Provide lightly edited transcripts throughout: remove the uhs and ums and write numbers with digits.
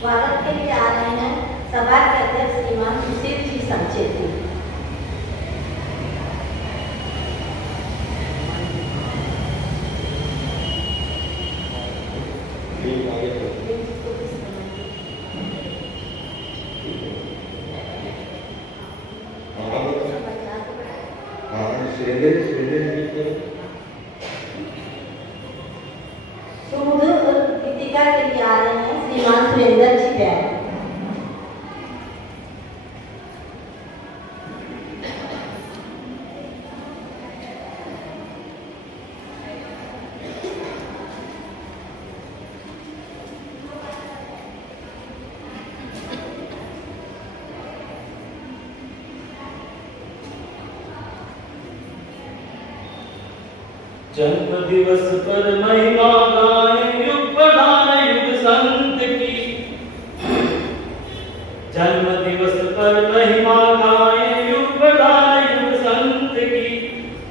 स्वागत के लिए आ रहे हैं सभा के अध्यक्ष श्रीमान सुशील जी संचेती। शुभ गीतिका के लिए आ रहे हैं श्रीमान सुरेंद्र जी बैन। जन्म दिवस पर महिमा गाएं युग प्रधान युग संत की। जन्म दिवस पर महिमा गाएं युग प्रधान युग संत की।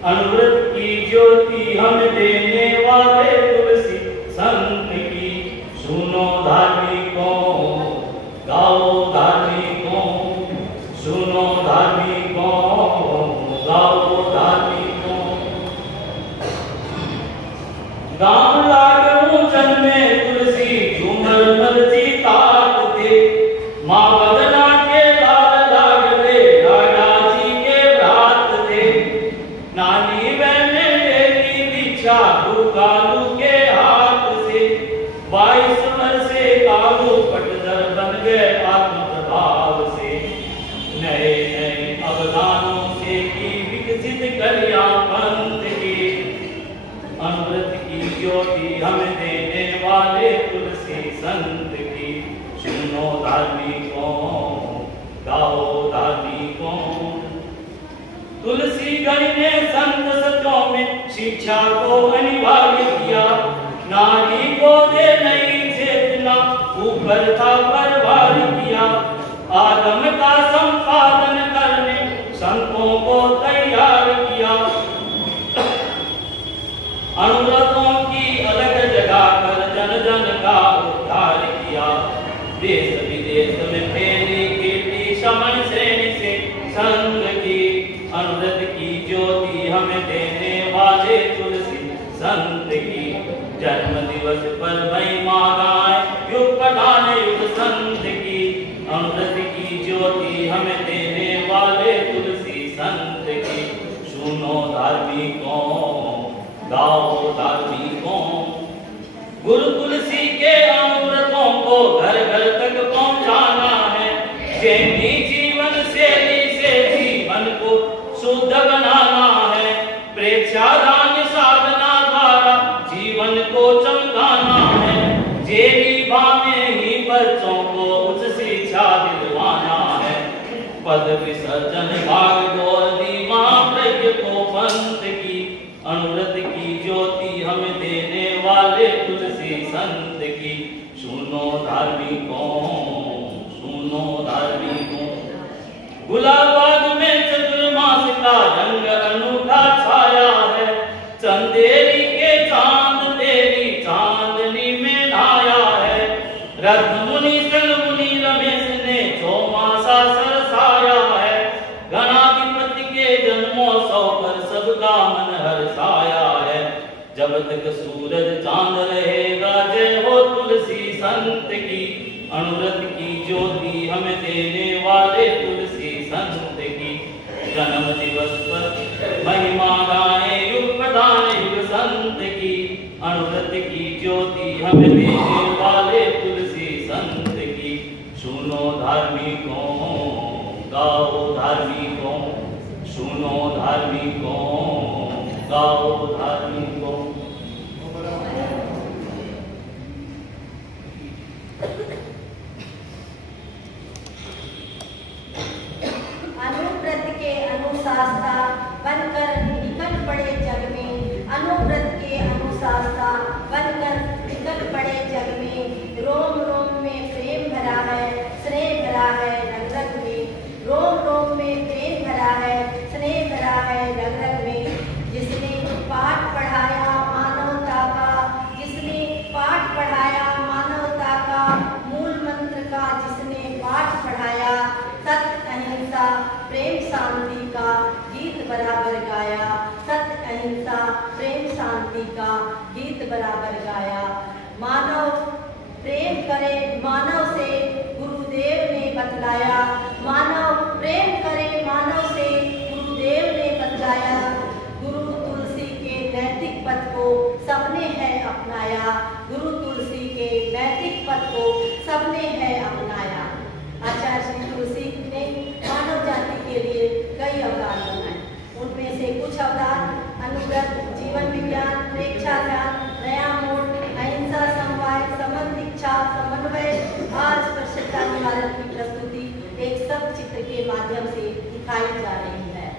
अमृत की ज्योति हम देने वाले तुलसी संत की। सुनो धार्मिकों गाओ धार्मिकों, सुनो धार्मिकों गाओ धार्मिकों। गाम लागू जन्मे तुलसी झूमर मलती ताक दे। माँ बदना के लाल लागले राजा जी के रात दे। नानी बहने तेरी दीक्षा कालू के हाथ से। 22 वर्षे कालू पटदर बन गए आत्म प्रभाव से। नए नए अवदानों से की विकसित कलियां पंथ की। अमृत की ज्योति हमें देने वाले तुलसी संत की। सुनो धार्मिकों गाओ धार्मिकों। तुलसी गण ने संत सतों में शिक्षा को अनिवार्य किया। नारी को दे नई चेतना ऊपर था परवार किया। आदम का संपादन करने संतों को तैयार किया। अनुव्रतों की अलग जगा कर जन जन का उद्धार किया। देश विदेश में फेरी कीर्ति शमन श्रेणी से संग की। अनुव्रत की ज्योति हमें देने वाले तुलसी संत की। जन्म दिवस पर महिमा गाएं युग प्रधान युग संत की। अनुव्रत की ज्योति हमें देने वाले तुलसी संत की। सुनो धार्मिकों गाओ धार्मिकों। गुरु तुलसी के अमृतों को घर घर तक पहुंचाना है। जैनी जीवन शैली से जीवन को शुद्ध बनाना है। प्रेक्षादान साधना द्वारा जीवन को चमकाना है। जेरी में ही बच्चों को उच्च शिक्षा दिलवाना है। पद विसर्जन भाग दौड़ दी महाप्रज्ञ को पंथ की। अनुव्रत की ज्योति हमें देने वाले तुलसी संत की। सुनो धार्मिकों सुनो धार्मिकों। गुलाबाग में चतुर्मास का रंग अनूठा छाया है। चंदेरी के चांद तेरी चांदनी में ढाया है। रत्न मुनि सल मुनि रमेश ने चौमासा सरसाया है। गणाधिपति के जन्मोत्सव पर सबका मन हर्षाया है। जब तक सूरज चांद रहेगा जय हो तुलसी संत की। अनुव्रत की ज्योति हमें देने वाले तुलसी संत की। जन्म दिवस पर महिमा गाएं युग प्रधान युग संत की। अनुव्रत की ज्योति हमें देने वाले तुलसी संत की। सुनो धार्मिकों गाओ धार्मिकों। सुनो धार्मिकों गाओ धार्मिकों। अनुव्रत के अनुशास्ता बनकर निकल पड़े जग में। अनुव्रत के अनुशास्ता बनकर निकल पड़े जग में। रोम रोम में प्रेम भरा है स्नेह भरा है रग रग में। रोम रोम में प्रेम भरा है स्नेह भरा है रग रग में। जिसने पाठ पढ़ा शांति का गीत बराबर गाया। मानव प्रेम करे मानव से गुरुदेव ने बतलाया, मानव प्रेम करे मानव से गुरुदेव ने बतलाया। गुरु तुलसी के नैतिक पथ को सबने है अपनाया, गुरु तुलसी के नैतिक पथ को सबने है अपनाया। आचार्य श्री तुलसी ने मानव जाति के लिए कई अवतार बनाए, उनमें से कुछ अवतार अनुव्रत, जीवन विज्ञान, प्रेक्षा ध्यान, नया मोड़, अहिंसा, समवाय, समन दीक्षा, समन्वय, भार स्पर्शता निवारण की प्रस्तुति एक सब चित्र के माध्यम से दिखाई जा रही है।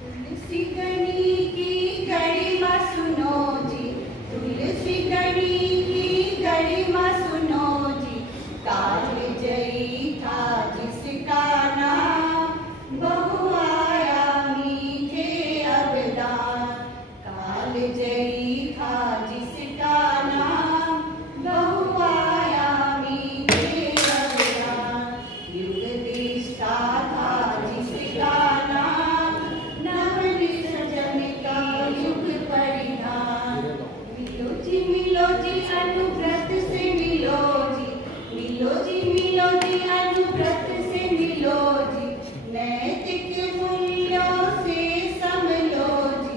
तुलसी गणी की गरिमा सुनो जी, तुलसी गणी की गरिमा सुनो जी। काल जयी था जिसका नाम, बहुआयामी थे अवदान। काल जयी था जिसका नाम, बहुआयामी थे अवदान। युग दृष्टा था जिसका नाम, नवन सृजन का युग परिधान। मिलो जी अनुव्रत से मिलो जी, मिलो जी अनुव्रत से मिलो जी। नैतिक मूल्यों से समलो जी,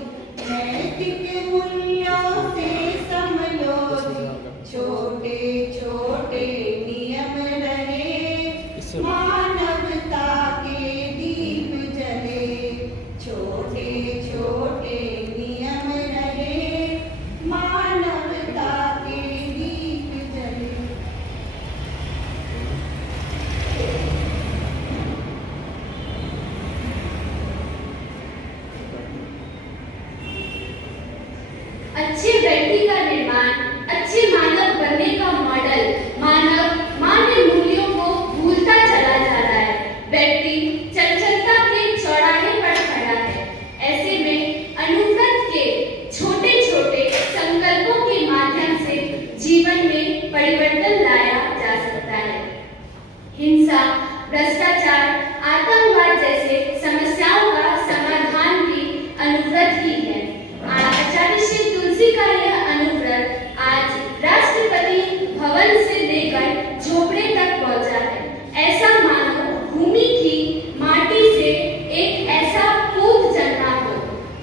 नैतिक मूल्यों से समलो जी। छोटे छोटे नियम रहे, मानवता के दीप जले। छोटे छोटे नियम रहे, मानवता के दीप जले। अच्छे व्यक्ति का निर्माण, अच्छे मानव बनने का मॉडल मानव मान्य मूल्यों को भूलता चला जा रहा है। व्यक्ति चंचलता के चौराहे पर खड़ा है। ऐसे में अनुव्रत के छोटे छोटे संकल्पों के माध्यम से जीवन में परिवर्तन लाया जा सकता है। हिंसा, भ्रष्टाचार, आतंकवाद जैसे समस्याओं का समाधान भी अनुव्रत ही है। आचार्य श्री तुलसी का यह अनुव्रत आज राष्ट्रपति भवन से लेकर झोपड़े तक पहुंचा है। ऐसा मानो भूमि की माटी से एक ऐसा पूत जलना हो,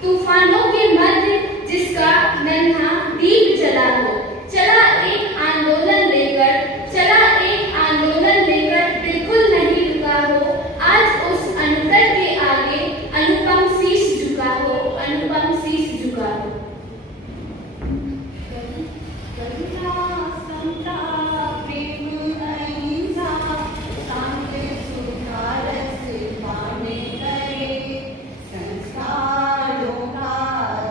तूफानों के मध्य जिसका नन्हा दीप जला हो। चला एक आंदोलन लेकर बिल्कुल नहीं रुका हो। आज उस अनुव्रत के आगे अनुपम शीश झुका हो, अनुपम शीश झुका हो। करुणा, समता, प्रेम, अहिंसा, शांति, सुधा, रस पाने करे। संस्कारों का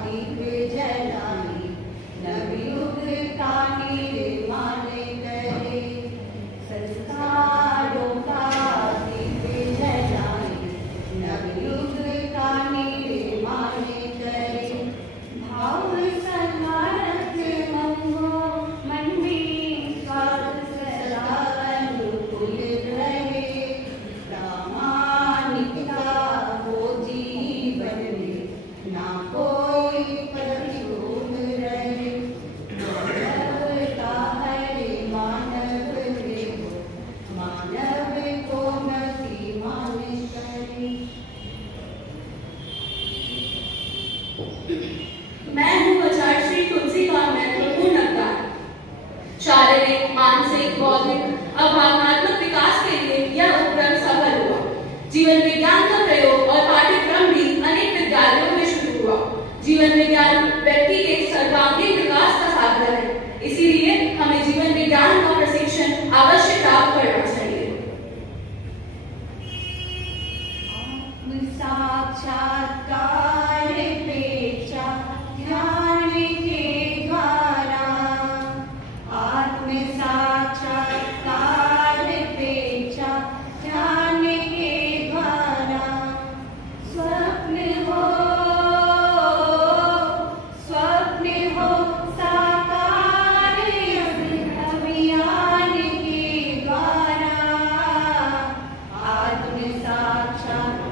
दीप जलाए, नवयुग का निर्माण करे। संस्कारों का दीप जलाए, नवयुग का निर्माण करे। भाव सन्मानक मन में स्वार्थ सदा अनुकूल रहे। प्रामाणिकता हो जीवन में, ना कोई प्रतिकूल रहे। मानवता है मानव में हो, मानव को मति मान करे। मैं हूँ आचार्य श्री तुलसी का महत्वपूर्ण अवतार। शारीरिक, मानसिक, बौद्धिक और भावनात्मक विकास के लिए यह उपक्रम सफल हुआ। जीवन विज्ञान का प्रयोग और पाठ्यक्रम भी अनेक विद्यालयों में शुरू हुआ। जीवन विज्ञान व्यक्ति के सर्वांगीण विकास का साधन है, इसीलिए हमें जीवन विज्ञान का प्रशिक्षण अवश्य प्राप्त करना चाहिए। साक्षात्कार पेक्षा ध्यान के द्वारा, आत्म साक्षात्कार पेक्षा ध्यान के द्वारा। स्वप्न हो साकार अभियान के द्वारा। आत्म साक्षात्कार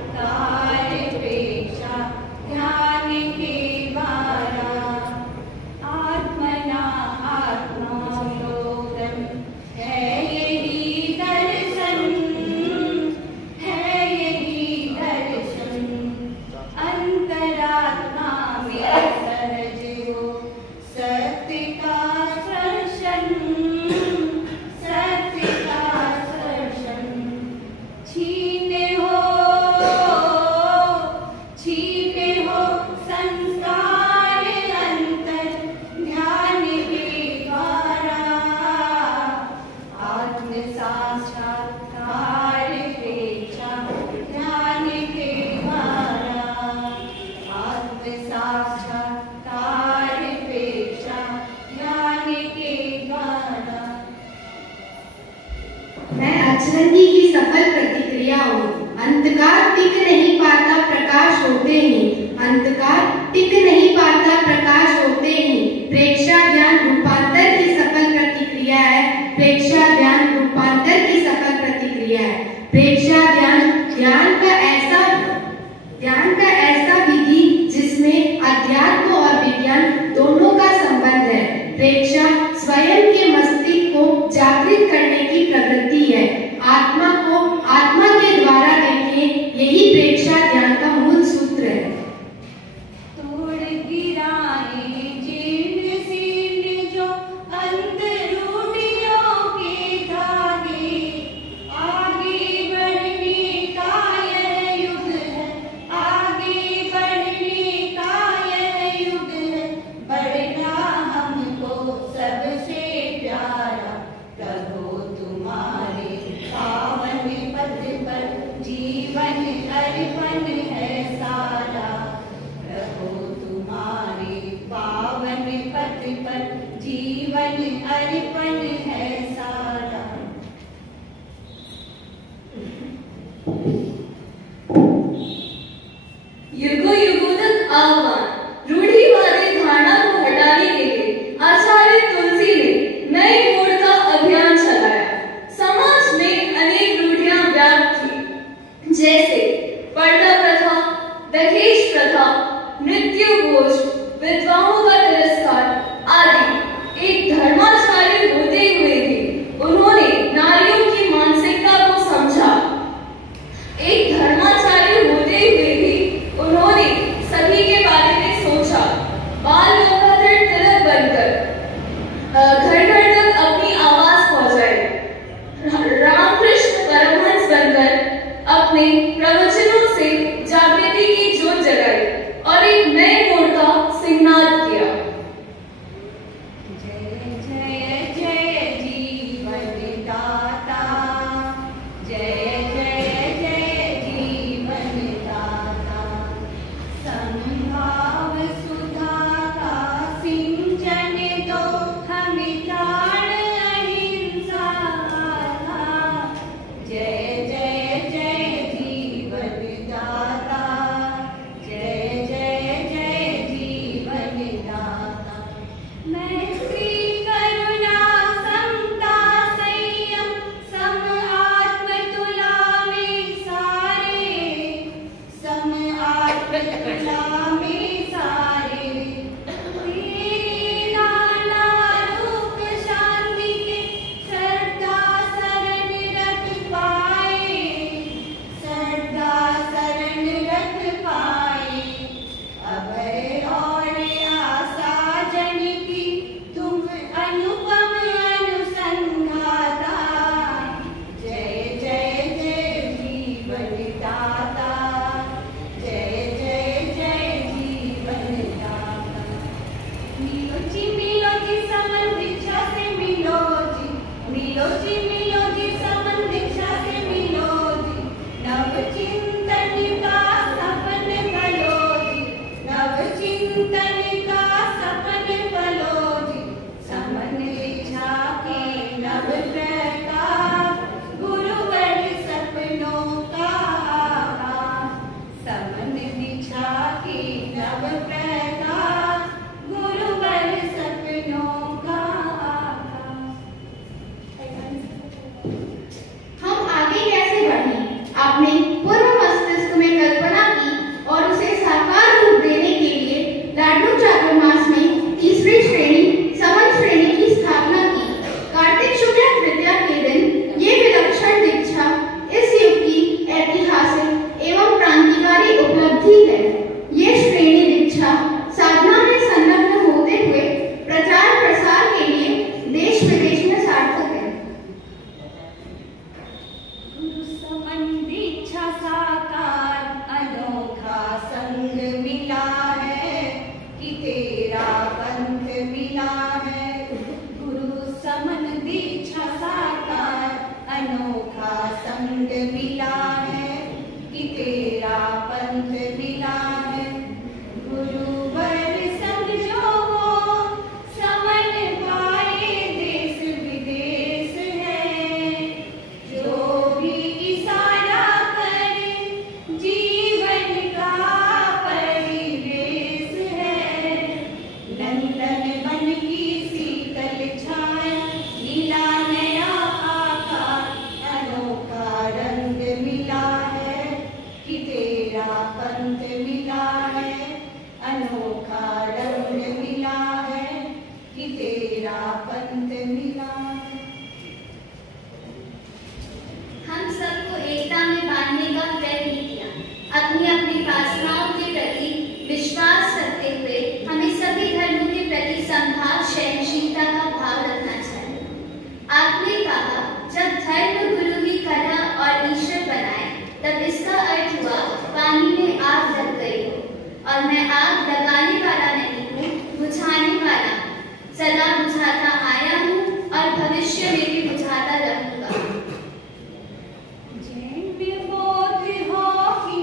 अर्पण है सारा, प्रभु तुम्हारे पावन पथ पर जीवन अर्पण है सारा। युगों युगों तक आह्वान, रूढ़िवादी धारणा को हटाने के लिए आचार्य तुलसी ने नए मोड़ का अभियान चलाया। समाज में अनेक रूढ़ियां व्याप्त थी, जैसे पर्दा प्रथा, दहेज प्रथा, मृत्यु भोज, विधवाओं का तिरस्कार आदि। एक धर्माचार्य होते हुए भी उन्होंने नारियों की मानसिकता को समझा। एक धर्माचार्य होते हुए भी उन्होंने सभी के बारे में सोचा। बाल गंगाधर तिलक बनकर घर घर तक अपनी आवाज पहुंचाई। रामकृष्ण परमहंस बनकर अपने प्रवचनों से जागृति की ज्योत जगाई और एक नए मोड़ का सिंहनाद किया। जय जय जय जीवन दाता, जय जय जय जीवन दाता, संभाव सुधा का सिंचन दो हमें प्राण अहिंसा का। जय जय जय जीवन दाता, जय जय जय जीवन दाता। मैत्री करुणा समता संयम सम आत्म तुला में सारे, सम आत्म तुला में सारे। तेरे नाना रूप शांति के श्रद्धा शरण रख पाए, श्रद्धा शरण रख पाए। अभय और आशा जन की तुम अनुपम अनुसंधाता। जय जय जय जीवन दाता, जय जय जय जीवन दाता। मिलो जी समन दीक्षा से मिलो जी, मिलो जी समन दीक्षा से मिलो जी। नव चिंतन का सपन फलो जी, नव चिंतन का सपन फलो जी। समन दीक्षा के नव प्रकाश, गुरुवर सपनों का आकाश। समन दीक्षा के नव प्रकाश, गुरुवर सपनों का आकाश। हम आगे कैसे बढ़ें? आपने पूर्व मस्तिष्क में कल्पना की और उसे साकार रूप देने के लिए लाडू चातुर्मास में तीसरी श्रेणी समन श्रेणी की स्थापना की। कार्तिक शुक्ल तृतीया के दिन ये विलक्षण दीक्षा इस युग की ऐतिहासिक एवं क्रांतिकारी उपलब्धि है। ये श्रेणी दीक्षा साधना में संलग्न होते हुए प्रचार प्रसार के लिए देश विदेश में सार्थक है। गुरु समन दीक्षा साकार, अनोखा संग मिला है कि तेरा पंथ मिला है। गुरु समन दीक्षा साकार, अनोखा संग मिला है कि तेरा पंथ मिला है। गुरुवर संग जो हो समन पाए देश विदेश है। जो भी इशारा करे जीवन का परिवेश है। नंदन वन की शीतल छाया, नीला नया आकाश, अनोखा रंग मिला है कि तेरा पंथ मिला है। अनोखा रंग मिला है कि तेरा पंथ मिला है। हम सबको एकता में बांधने का प्रयत्न किया। अपनी अपनी प्रार्थनाओं के प्रति विश्वास रखते हुए हमें सभी धर्मों के प्रति संभाव सहनशीलता का भाव रखना चाहिए। आपने कहा जब धर्म गुरु ही कला और ईश्वर बनाए, तब इसका अर्थ हुआ पानी में आग लग गई हो। और मैं आग लगाने वाला नहीं हूँ, बुझाने वाला। सदा बुझाता आया हूँ और भविष्य में भी बुझाता रहूंगा। जैन में बोध हो कि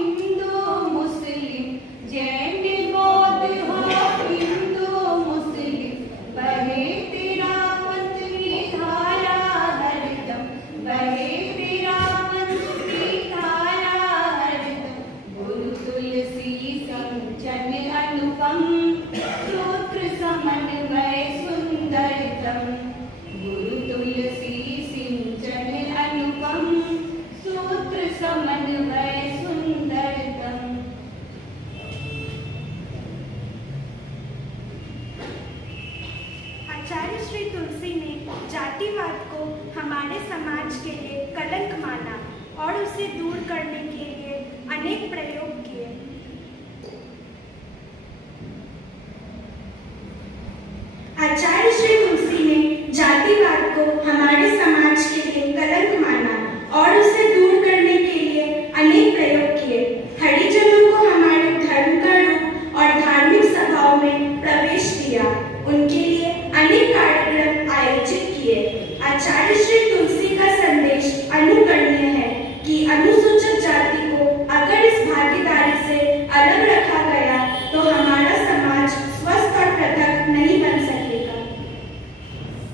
को हमारे समाज के लिए कलंक माना और उसे दूर करने के लिए अनेक प्रयोग किए। हरिजनों को हमारे धर्म का रूप और धार्मिक सभाओं में प्रवेश दिया। उनके लिए अनेक कार्यक्रम आयोजित किए। आचार्य श्री तुलसी का संदेश अनुकरणीय है कि अनुसूचित जाति को अगर इस भागीदारी से अलग रखा गया तो हमारा समाज स्वस्थ और पृथक नहीं बन सकेगा।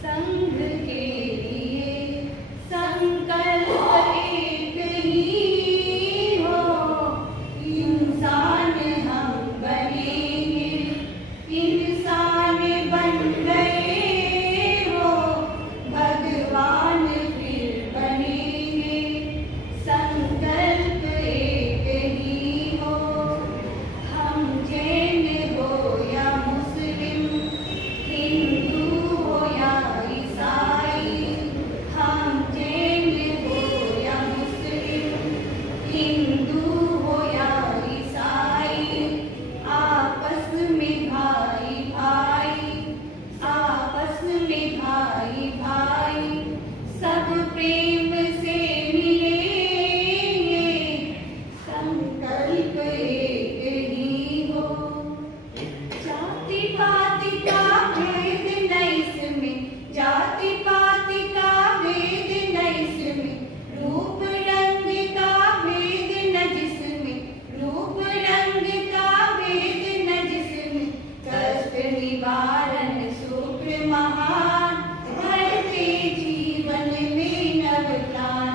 संघ के लिए संकल्प एक ही हो, इंसान हम बनेंगे, इंसान बन गए हो, भगवान फिर बनेंगे। संकल्प एक ही हो, हम जैन हो या मुस्लिम, हिंदू हो या ईसाई, हम जैन हो या मुस्लिम, हिंदू हो या ईसाई, आपस में भाई भाई, आपस में भाई भाई, सब प्रेम से मिलेंगे। संकल्प एक ही हो, जाति पाति का भेद न इसमें, जाति पाति का भेद न इसमें, रूप रंग का भेद न जिसमें, रूप रंग का भेद न जिसमें, कष्ट निवारण सूत्र महान, भरते जीवन में नवदान।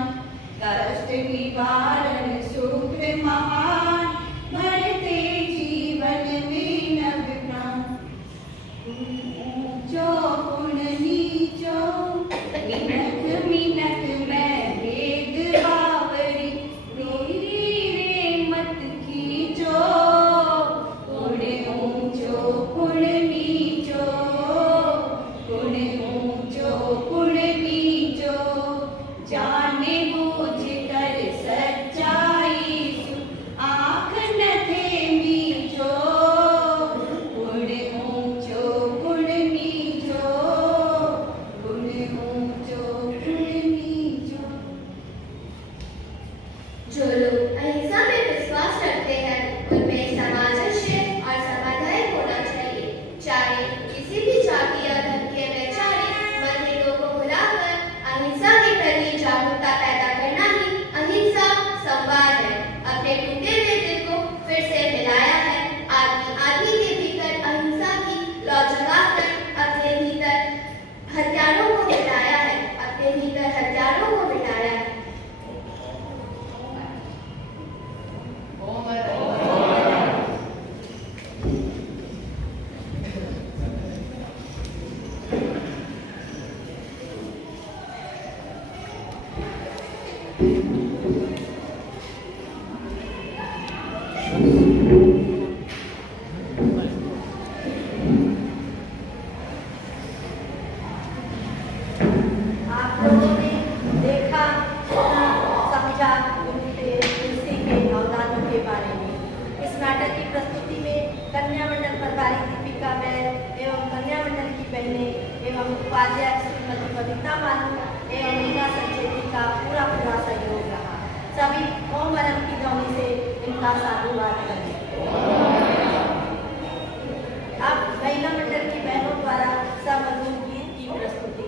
कष्ट निवारण सूत्र महान, भरते जीवन में नवदान। ऊंचो गुण नीचो, मिनक मिनक में भेद बावरी, मेरी रे मत खींचो। गुण ऊंचो गुण नीचो, गुण ऊंचो गुण नीचो, जाने बूझ कर सच्चाई सु आँख न थे मीचो। गुण ऊंचो गुण नीचो, गुण ऊंचो गुण नीचो। जो लोग अहिंसा में विश्वास रखते हैं उनमें सामंजस्य और समाधान होना चाहिए। चाहे किसी भी जाति या धर्म के वैचारिक मतभेदों को भुलाकर अहिंसा के प्रति जागरूकता पैदा करना ही अहिंसा संवाद है। अपने टूटे हुए दिल को फिर से मिलाया है। आदमी के भीतर अहिंसा की लौ जगाकर अपने भीतर हथियारों को मिटाया है, अपने भीतर हथियारों को मिटाया है। आप लोगों ने देखा, सुना, समझा तुलसी के अवदानों के बारे में। इस नाटक की प्रस्तुति में कन्या मंडल प्रभारी दीपिका बैल एवं कन्या मंडल की बहनें एवं उपाध्याय श्रीमती बबीता मालू एवं मीना संचेती का पूरा सहयोग रहा। सभी ओम अरम की ध्वनि से इनका साधुवाद करें। अब महिला मंडल की बहनों द्वारा समूह गीत की प्रस्तुति।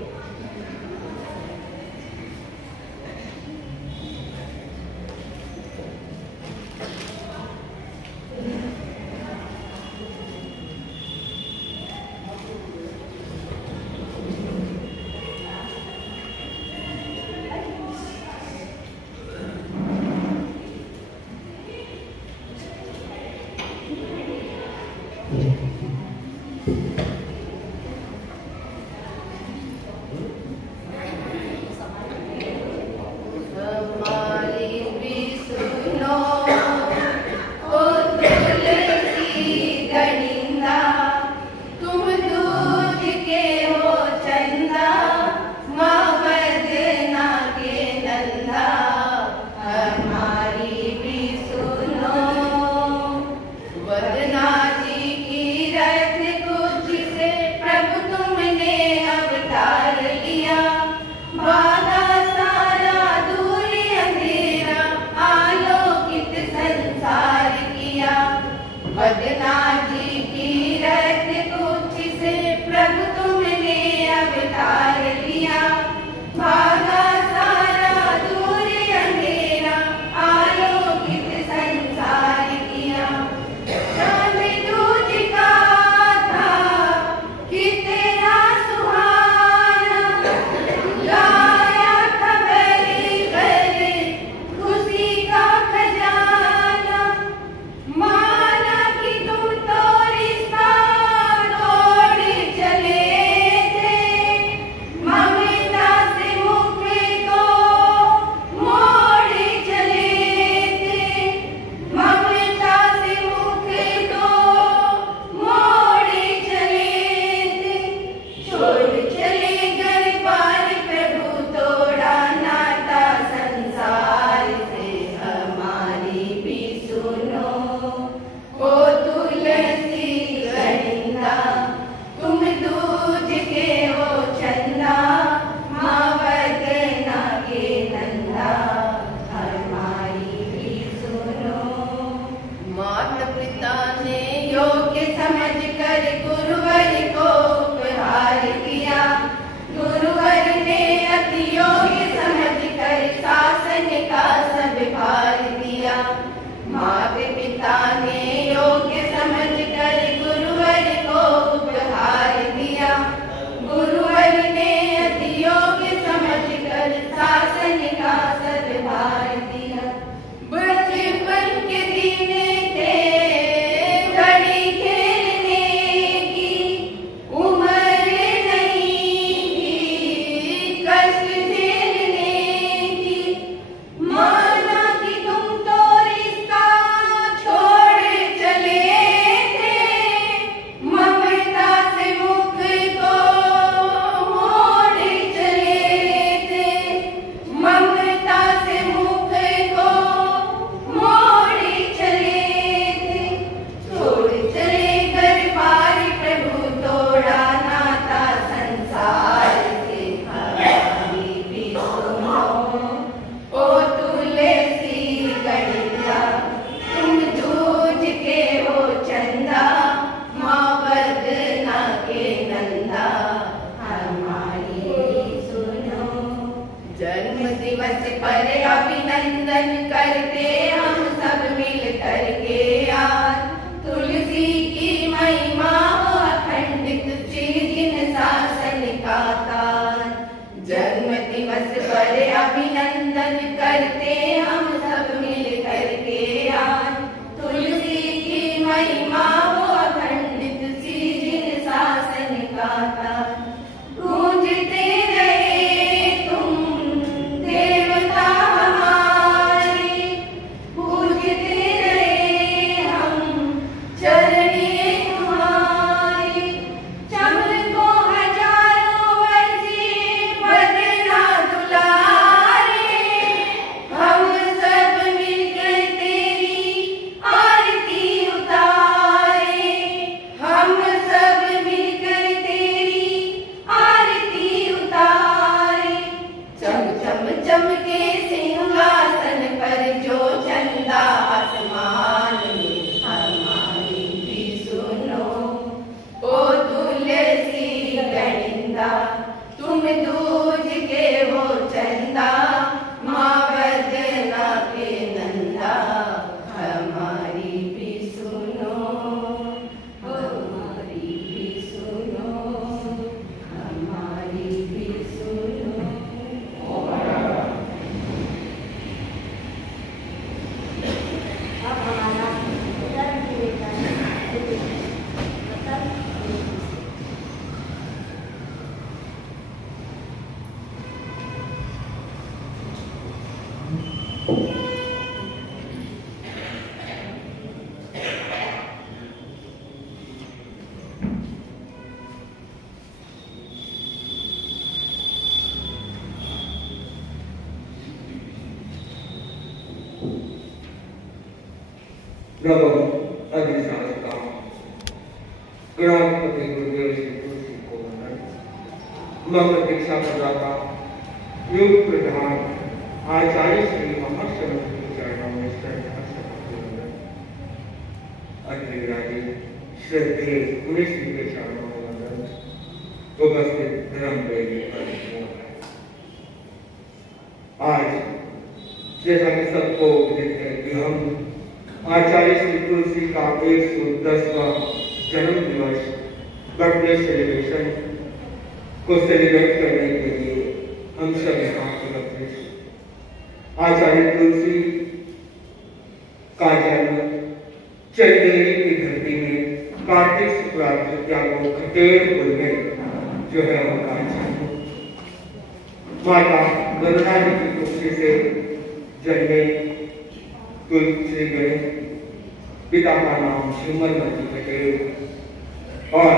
वदना जी की रथ कुछ से गुरुवर को उपहार दिया। गुरुवर ने अति योग्य समझकर शासन का सब भार दिया। माता पिता ने योग्य समझकर गुरुवर को उपहार दिया। गुरुवर ने अति योग्य समझकर शासन का सब भार दिया। बचपन के दिन थे घड़ी खेलने की, उम्र नहीं थी कष्ट झेलने की। माना कि तुम तो रिश्ता छोड़ चले थे, ममता से मुख को मोड़ चले थे। ममता से मुख को मोड़ चले थे। छोड़ चले घर बार प्रभु तोड़ा नाता संसार से। हमारी भी सुनो ओ तुलसी गणिता, तुम जूझ के हो चंदा, माँ बदना के नंदा। हमारी भी सुनो। जन्म दिवस पर अभिनंदन करते हम सब मिल करके यार। तुलसी की महिमा हो अखंडित, सृजिन शासन का तार। जन्म दिवस पर अभिनंदन करते हम सब मिल करके यार। तुलसी की महिमा हो अखंडित, सृजिन शासन का तार। गूंजते रहे तुम देवता हमारे, पूजते रहे हम चरणे तुम्हारे। चमको हजारों वर्षे बदना दुलारे, हम सब मिलकर तेरी आरती उतारे। हम सब मिलकर तेरी आरती उतारे। चम चम चमके सिंहासन पर जो चंदा आसमान में। हमारी भी सुनो ओ तुलसी गणिता, तुम दूज के हो चंदा, माँ बदना के नंदा। हमारी भी सुनो, हमारी भी सुनो, हमारी भी सुनो। अब हमारा धर्म की नमो अधिशास्ता गणाधिपति गुरुदेव श्री तुलसी को वंदन। मम दीक्षा प्रदाता योग प्रधान आचार्य श्री अमरचंद्र के चरणों में श्रद्धा से वंदन। अग्निराजी श्रद्धेय तुलसी के चरणों में वंदन। उपस्थित धर्म प्रेमी आज जैसा कि सबको विदित है कि हम आचार्य श्री तुलसी का 110वां जन्म दिवस बर्थडे सेलिब्रेशन को सेलिब्रेट करने के लिए हम सब यहाँ एकत्रित। आचार्य तुलसी का जन्म चंदेरी की धरती में कार्तिक शुक्ला तृतीया को खटेर में जो है उनका जन्म माता गंगा जी की कुक्षी से जन्मे तुलसी गणेश। पिता का नाम शिवमती पटेल और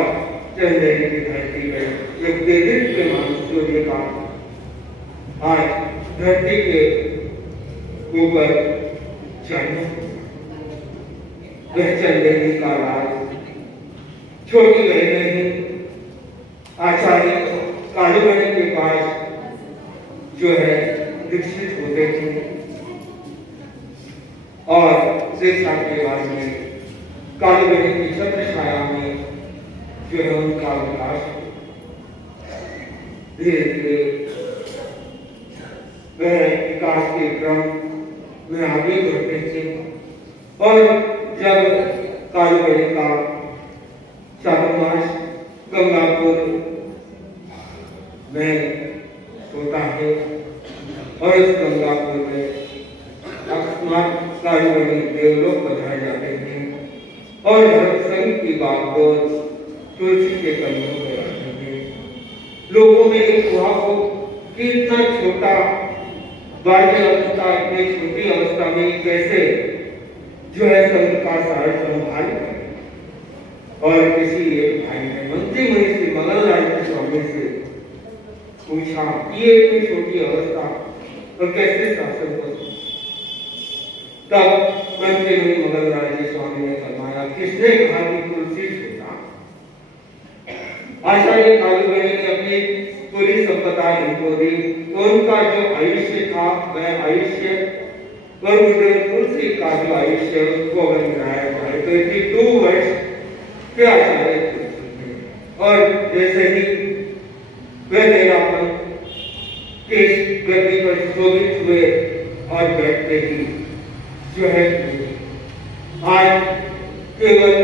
चंदेरी की धरती पर एक देदित के मानस सूर्य का आज धरती के ऊपर जन्म। वह चंदेरी का राज छोटी बहन नहीं आचार्य कालूमणि के पास जो है दीक्षित होते थे और दीक्षा के बाद में कालूमणि की छत्र छाया में जो है उनका विकास धीरे धीरे वह विकास के क्रम में आगे बढ़ते थे। और जब कालबेड़े का चातुर्मास गंगापुर में होता है और इस गंगापुर में अकस्मात कालबेड़े देवलोक बधाए जाते हैं और धर्म संघ की बागडोर तुलसी के कदमों में आते हैं। लोगों में एक हुआ हो कि इतना छोटा बाल्य अवस्था, इतनी छोटी अवस्था में कैसे जो है संघ का सार संभाल और किसी एक भाई ने मंत्री मनीषी मगनलाल स्वामी से पूछा ये इतनी छोटी अवस्था और कैसे शासन कर। तब मंत्री मगनलाल स्वामी ने फरमाया, किसने कहा कि तुलसी छोटा? आचार्य कालबेड़े ने अपनी पूरी संपदा इनको दी तो उनका जो आयुष्य था वह आयुष्य और मुझे तुलसी का जो आयुष्य उसको अगर मिलाया जाए तो 82 वर्ष के आचार्य तुलसी थे। और जैसे ही वे नेरापन के गद्दी पर शोभित हुए और बैठते ही जो है आज केवल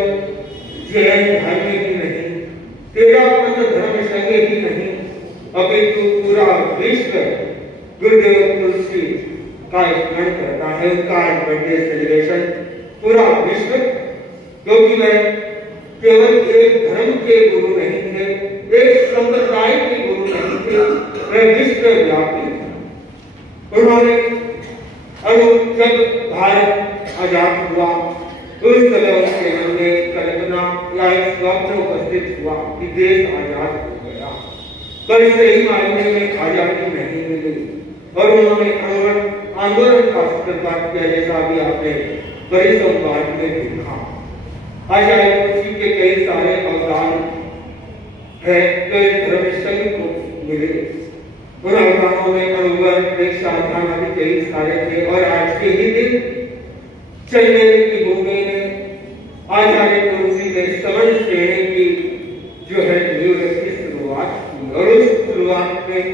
जैन धर्म ही नहीं, तेरापन धर्म संघ ही नहीं, अपितु पूरा विश्व गुरुदेव तुलसी का स्मरण करता है। उनका बर्थडे सेलिब्रेशन पूरा विश्व, क्योंकि वह केवल एक धर्म के गुरु नहीं थे, एक संप्रदाय के गुरु नहीं थे, वह विश्वव्यापी थे। उन्होंने जब भारत आजाद हुआ उस समय उनके मन में कल्पना या एक स्वप्न उपस्थित हुआ कि देश आजाद हो गया, पर सही मायने में आजादी नहीं मिली और उन्होंने आंदोलन का शुरुआत किया, जैसा भी आपने बड़े संवाद में देखा। आचार्य तुलसी के कई सारे अवदान है जो इस धर्म संघ को मिले। उन अवदानों में अनुवर, प्रेक्षा, ध्यान आदि कई सारे थे और आज के ही दिन चलने की भूमि में आचार्य तुलसी ने समन श्रेणी की जो है न्यूयॉर्क की शुरुआत की और उस शुरुआत में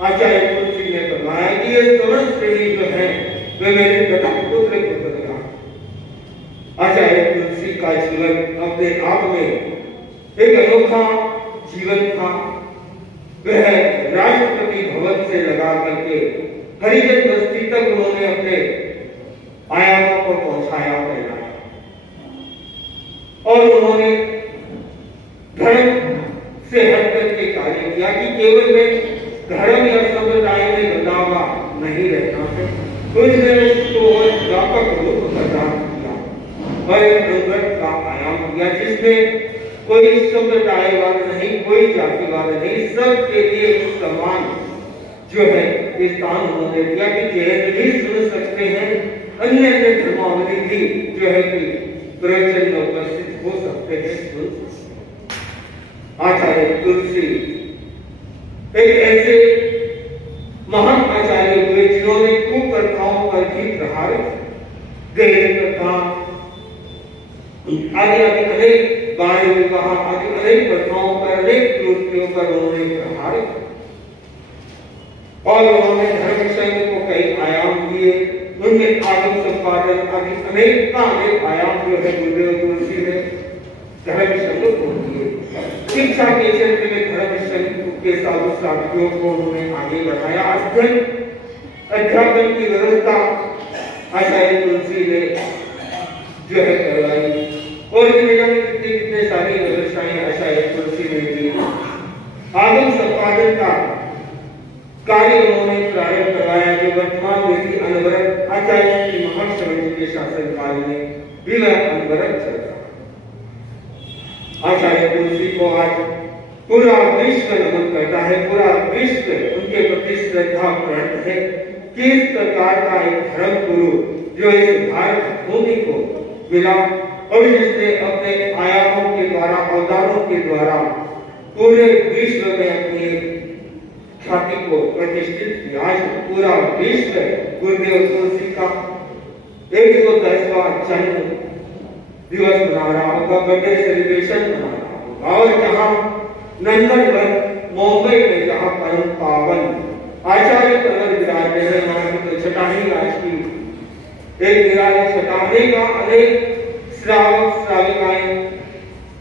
आचार्य तुलसी ने फरमाया कि ये समन श्रेणी जो है वे मेरे दत्तक पुत्र को बदला। आचार्य तुलसी का जीवन अपने आप में एक अनोखा जीवन था। वह राष्ट्रपति भवन से लगा करके हरिजन बस्ती तक उन्होंने अपने आयामों को पहुंचाया फैलाया और उन्होंने धर्म से हट करके कार्य किया कि केवल वे धर्म या संप्रदाय में बंधा हुआ नहीं रहना है, उसने उसको व्यापक रूप प्रदान किया और एक अनुगत का आयाम दिया जिसमें कोई संप्रदायवाद नहीं, कोई जातिवाद नहीं, सबके लिए समान जो है स्थान उन्होंने दिया कि जैन भी सुन सकते हैं, अन्य अन्य धर्मावली भी जो है कि प्रवचन में उपस्थित हो सकते हैं, सुन सकते हैं। आचार्य तुलसी एक ऐसे महान आचार्य हुए जिन्होंने कुप्रथाओं पर भी प्रहार, दहेज प्रथा आदि आदि अनेक बाल विवाह आदि अनेक प्रथाओं पर, अनेक प्रवृत्तियों पर उन्होंने प्रहार और उन्होंने धर्म संघ को कई आयाम दिए। उनमें आगम संपादन आदि अनेक आयाम जो है गुरुदेव तुलसी ने धर्म संघ को दिए। शिक्षा के क्षेत्र में धर्म संघ के साधु साथियों को उन्होंने आगे बढ़ाया। अध्यापन की व्यवस्था आचार्य तुलसी ने जो है करवाई और कितने सारी व्यवस्थाएं आचार्य तुलसी ने दी। आगम संपादन का कार्य उन्होंने प्रारंभ करवाया जो वर्तमान में भी अनवरत आचार्य श्री महाश्रवण के शासनकाल में भी वह अनवरत चल रहा। आचार्य तुलसी को आज पूरा विश्व नमन करता है, पूरा विश्व उनके प्रति श्रद्धा प्रणत है कि इस प्रकार का एक धर्म गुरु जो इस भारत भूमि को मिला और जिसने अपने आयामों के द्वारा, अवदानों के द्वारा पूरे विश्व में अपनी ख्याति को प्रतिष्ठित किया। आज पूरा विश्व गुरुदेव तुलसी का 110वां जन्म दिवस मना रहा होगा, बर्थडे सेलिब्रेशन मना रहा होगा। और जहाँ नंदनवन मुंबई में जहाँ परम पावन आचार्य पर्वत विराजते हैं, वहाँ की तो छटानी आज की एक निराली छटाने का अनेक श्रावक श्राविकाएं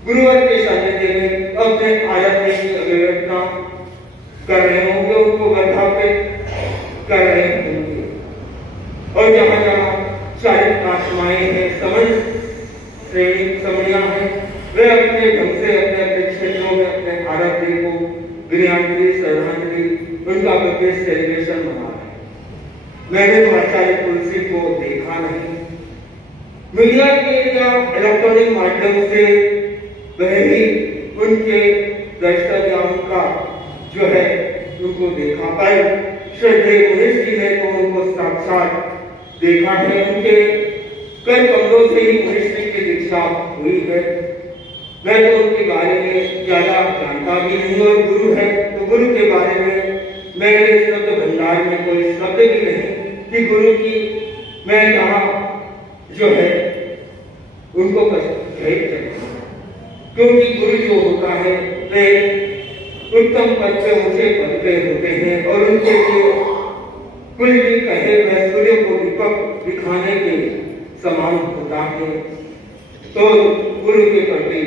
गुरुवर के सानिध्य में अपने आराधना की अभिव्यक्ता कर रहे होंगे, उनको वर्धापित कर रहे होंगे। और जहाँ जहाँ शारीरिक आत्माएं हैं, समझ श्रेणी समझियां हैं, वे अपने ढंग से अपने अपने क्षेत्रों में अपने आराध्य को गिरियांजलि श्रद्धांजलि उनका बर्थडे सेलिब्रेशन मना रहे हैं। मैंने तो आचार्य तुलसी को देखा नहीं, मीडिया के या इलेक्ट्रॉनिक माध्यम से वह ही उनके दर्शन या उनका जो है उनको देखा, पर श्रद्धेय मुनिश्री ने तो उनको साक्षात देखा है। उनके कई कमरों से ही मुनिश्री की दीक्षा हुई है। मैं तो उनके बारे में ज्यादा जानता भी नहीं, और गुरु है तो गुरु के बारे में मेरे शब्द भंडार में कोई शब्द भी नहीं कि गुरु की मैं यहाँ जो है उनको भेंट करता, क्योंकि गुरु जो होता है वे उत्तम पद पे ऊंचे पद पे होते हैं, और उनके लिए कुछ भी कहे वह सूर्य को दीपक दिखाने के समान होता है। तो गुरु के प्रति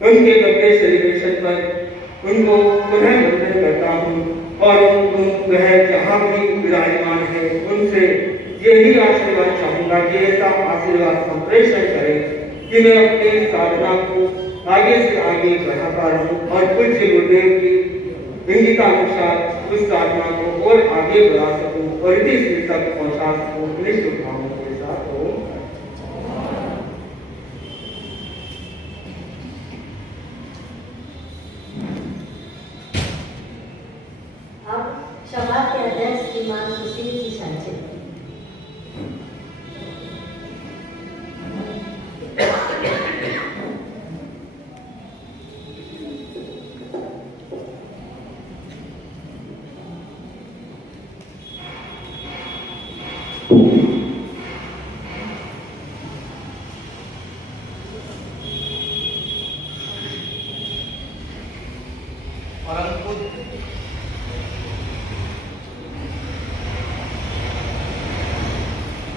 उनके बर्थडे सेलिब्रेशन पर उनको पुनः वंदन करता हूँ, और वह जहाँ भी विराजमान है उनसे यही आशीर्वाद चाहूंगा कि ऐसा आशीर्वाद संप्रेषण करें कि मैं अपनी साधना को आगे से आगे बढ़ाता रहूं और पूज्य गुरुदेव की इंगितानुसार उस साधना को और आगे बढ़ा सकूं और इसी तक पहुंचा सकूं। अपनी शुभकामनाओं के साथ हो। अब सभा के अध्यक्ष श्रीमान सुशील जी संचित।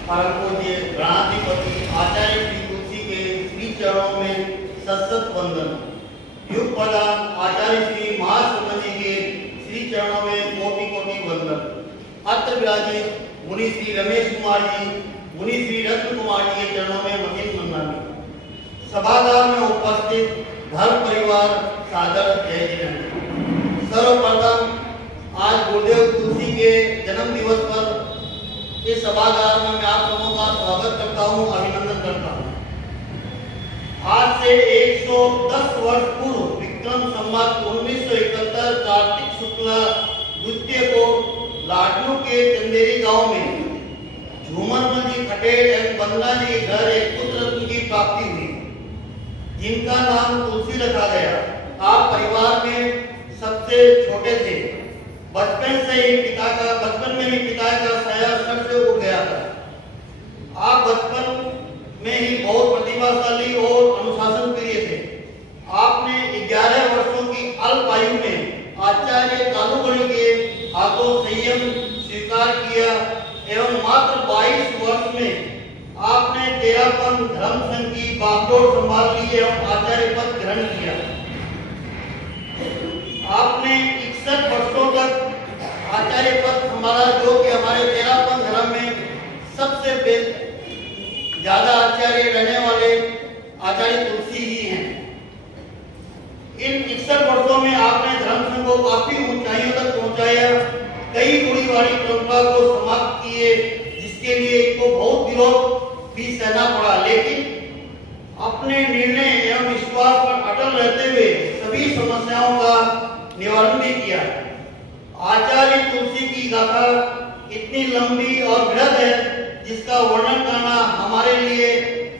परम पूज्य गणाधिपति आचार्य श्री तुलसी के श्री चरणों में सशक्त वंदन। युग प्रधान आचार्य श्री महासुमन जी के श्री चरणों में कोटि कोटि वंदन। अत्र विराजित मुनि श्री रमेश कुमार जी, मुनि श्री रत्न कुमार जी के चरणों में महीन वंदन। सभागार में उपस्थित धर्म परिवार सादर जय जिनेन्द्र। सर्वप्रथम आज गुरुदेव तुलसी के जन्म दिवस पर इस सभागार में मैं आप लोगों का स्वागत करता हूं, अभिनंदन करता हूं। आज से 110 वर्ष पूर्व विक्रम संवत 1971 कार्तिक शुक्ल द्वितीय को लाडनू के चंदेरी गांव में झूमरमल जी खटेल एवं बंदना जी के घर एक पुत्र रत्न की प्राप्ति हुई, जिनका नाम तुलसी रखा गया। आप परिवार में सबसे छोटे थे। बचपन में ही पिता का साया सर से उड़ गया था। आप बचपन में ही बहुत प्रतिभाशाली और अनुशासन प्रिय थे। आपने 11 वर्षों की अल्प आयु में आचार्य कालूगणी के हाथों संयम स्वीकार किया एवं मात्र 22 वर्ष में आपने तेरापन धर्म संघ की बागडोर संभाल ली एवं आचार्य पद ग्रहण किया। आपने 61 वर्षों तक आचार्य पद संभाला, जो कि हमारे तेरापन धर्म में सबसे ज्यादा आचार्य रहने वाले आचार्य तुलसी ही हैं। इन 61 वर्षों में आपने धर्म संघ को काफी ऊंचाइयों तक पहुंचाया, कई रूढ़िवादी परंपरा को समाप्त किए, जिसके लिए इनको बहुत विरोध भी सहना पड़ा, लेकिन अपने निर्णय एवं विश्वास पर अटल रहते हुए सभी समस्याओं का निवारण भी किया। आचार्य तुलसी की गाथा इतनी लंबी और बृहद है, जिसका वर्णन करना हमारे लिए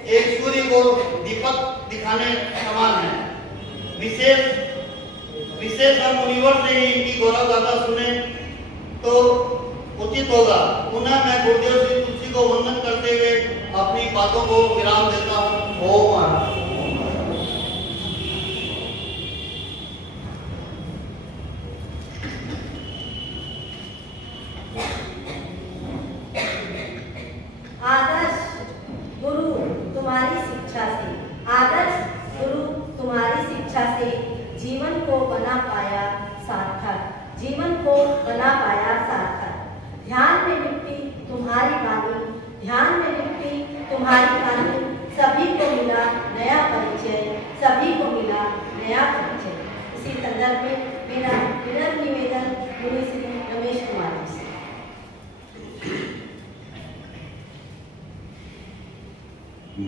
एक सूर्य को दीपक दिखाने समान है। विशेष हम मुनिवर से ही इनकी गौरव गाथा सुने तो उचित होगा। पुनः मैं गुरुदेव श्री तुलसी को वंदन करते हुए अपनी बातों को विराम देता हूँ। ओम बना पाया सार्थक। ध्यान में लिपटी तुम्हारी वाणी, ध्यान में लिपटी तुम्हारी वाणी, सभी को मिला नया परिचय, सभी को मिला नया परिचय। इसी संदर्भ में मेरा विनम्र निवेदन मुनि श्री रमेश कुमार जी से।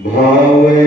भावे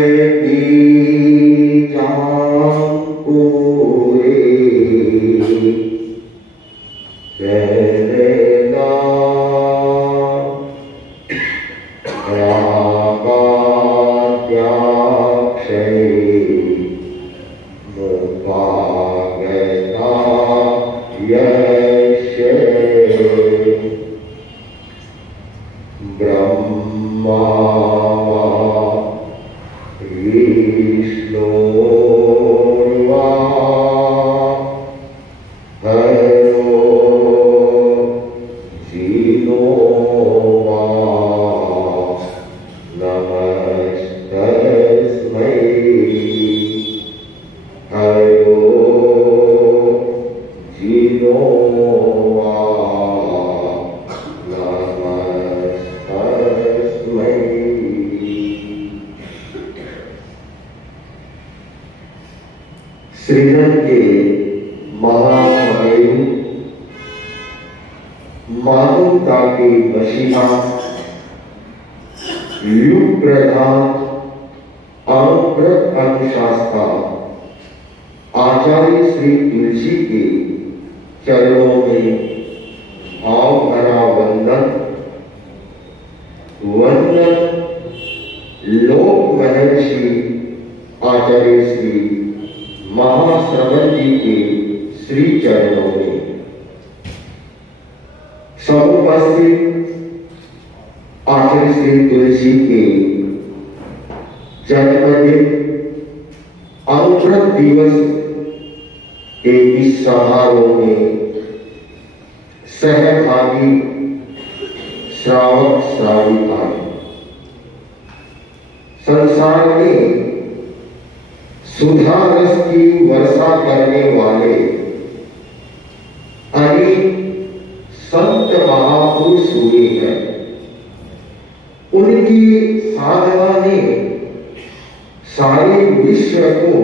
सृजन के महासमय मानवता की मशीना युग प्रधान अवृत अनुशास्ता आचार्य श्री तुलसी के चरणों में भाव भरा वंदन वंदन लोक महर्षि आचार्य श्री महाश्रवण जी के श्री चरणों में समुपस्थित आचार्य श्री तुलसी के जन्मदिन अमृत दिवस के इस समारोह में सहभागी श्रावक श्राविकाएं संसार में सुधा रस की वर्षा करने वाले अनेक संत महापुरुष हुए हैं। उनकी साधना ने सारे विश्व को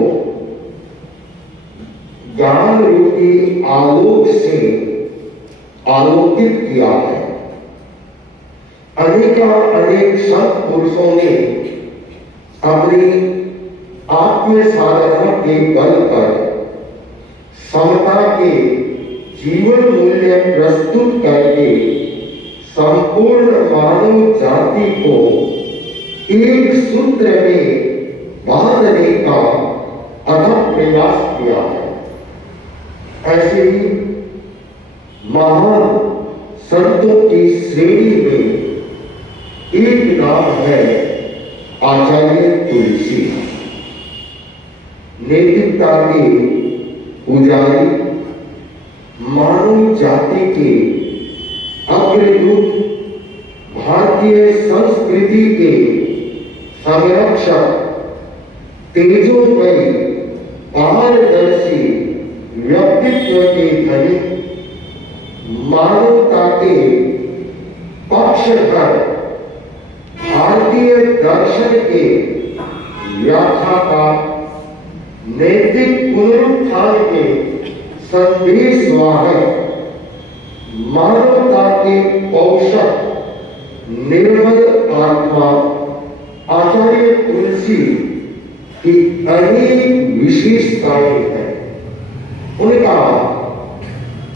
ज्ञान रूपी आलोक से आलोकित किया है। अनेक संत पुरुषों ने अपनी आत्म साधना के बल पर समता के जीवन मूल्य प्रस्तुत करके संपूर्ण मानव जाति को एक सूत्र में बांधने का अथक प्रयास किया है। ऐसे ही महान संतों की श्रेणी में एक नाम है आचार्य तुलसी। नैतिकता के पुजारी, मानव जाति के अग्रदूत, भारतीय संस्कृति के संरक्षक, तेजोमयी पारदर्शी व्यक्तित्व के धनी, मानवता के पक्षधर, भारतीय दर्शन के व्याख्याता, नैतिक पुनरुत्थान के संदेशवाहक, मानवता के पोषक, निर्मल आत्मा आचार्य तुलसी की अनेक विशेषताएं हैं। उनका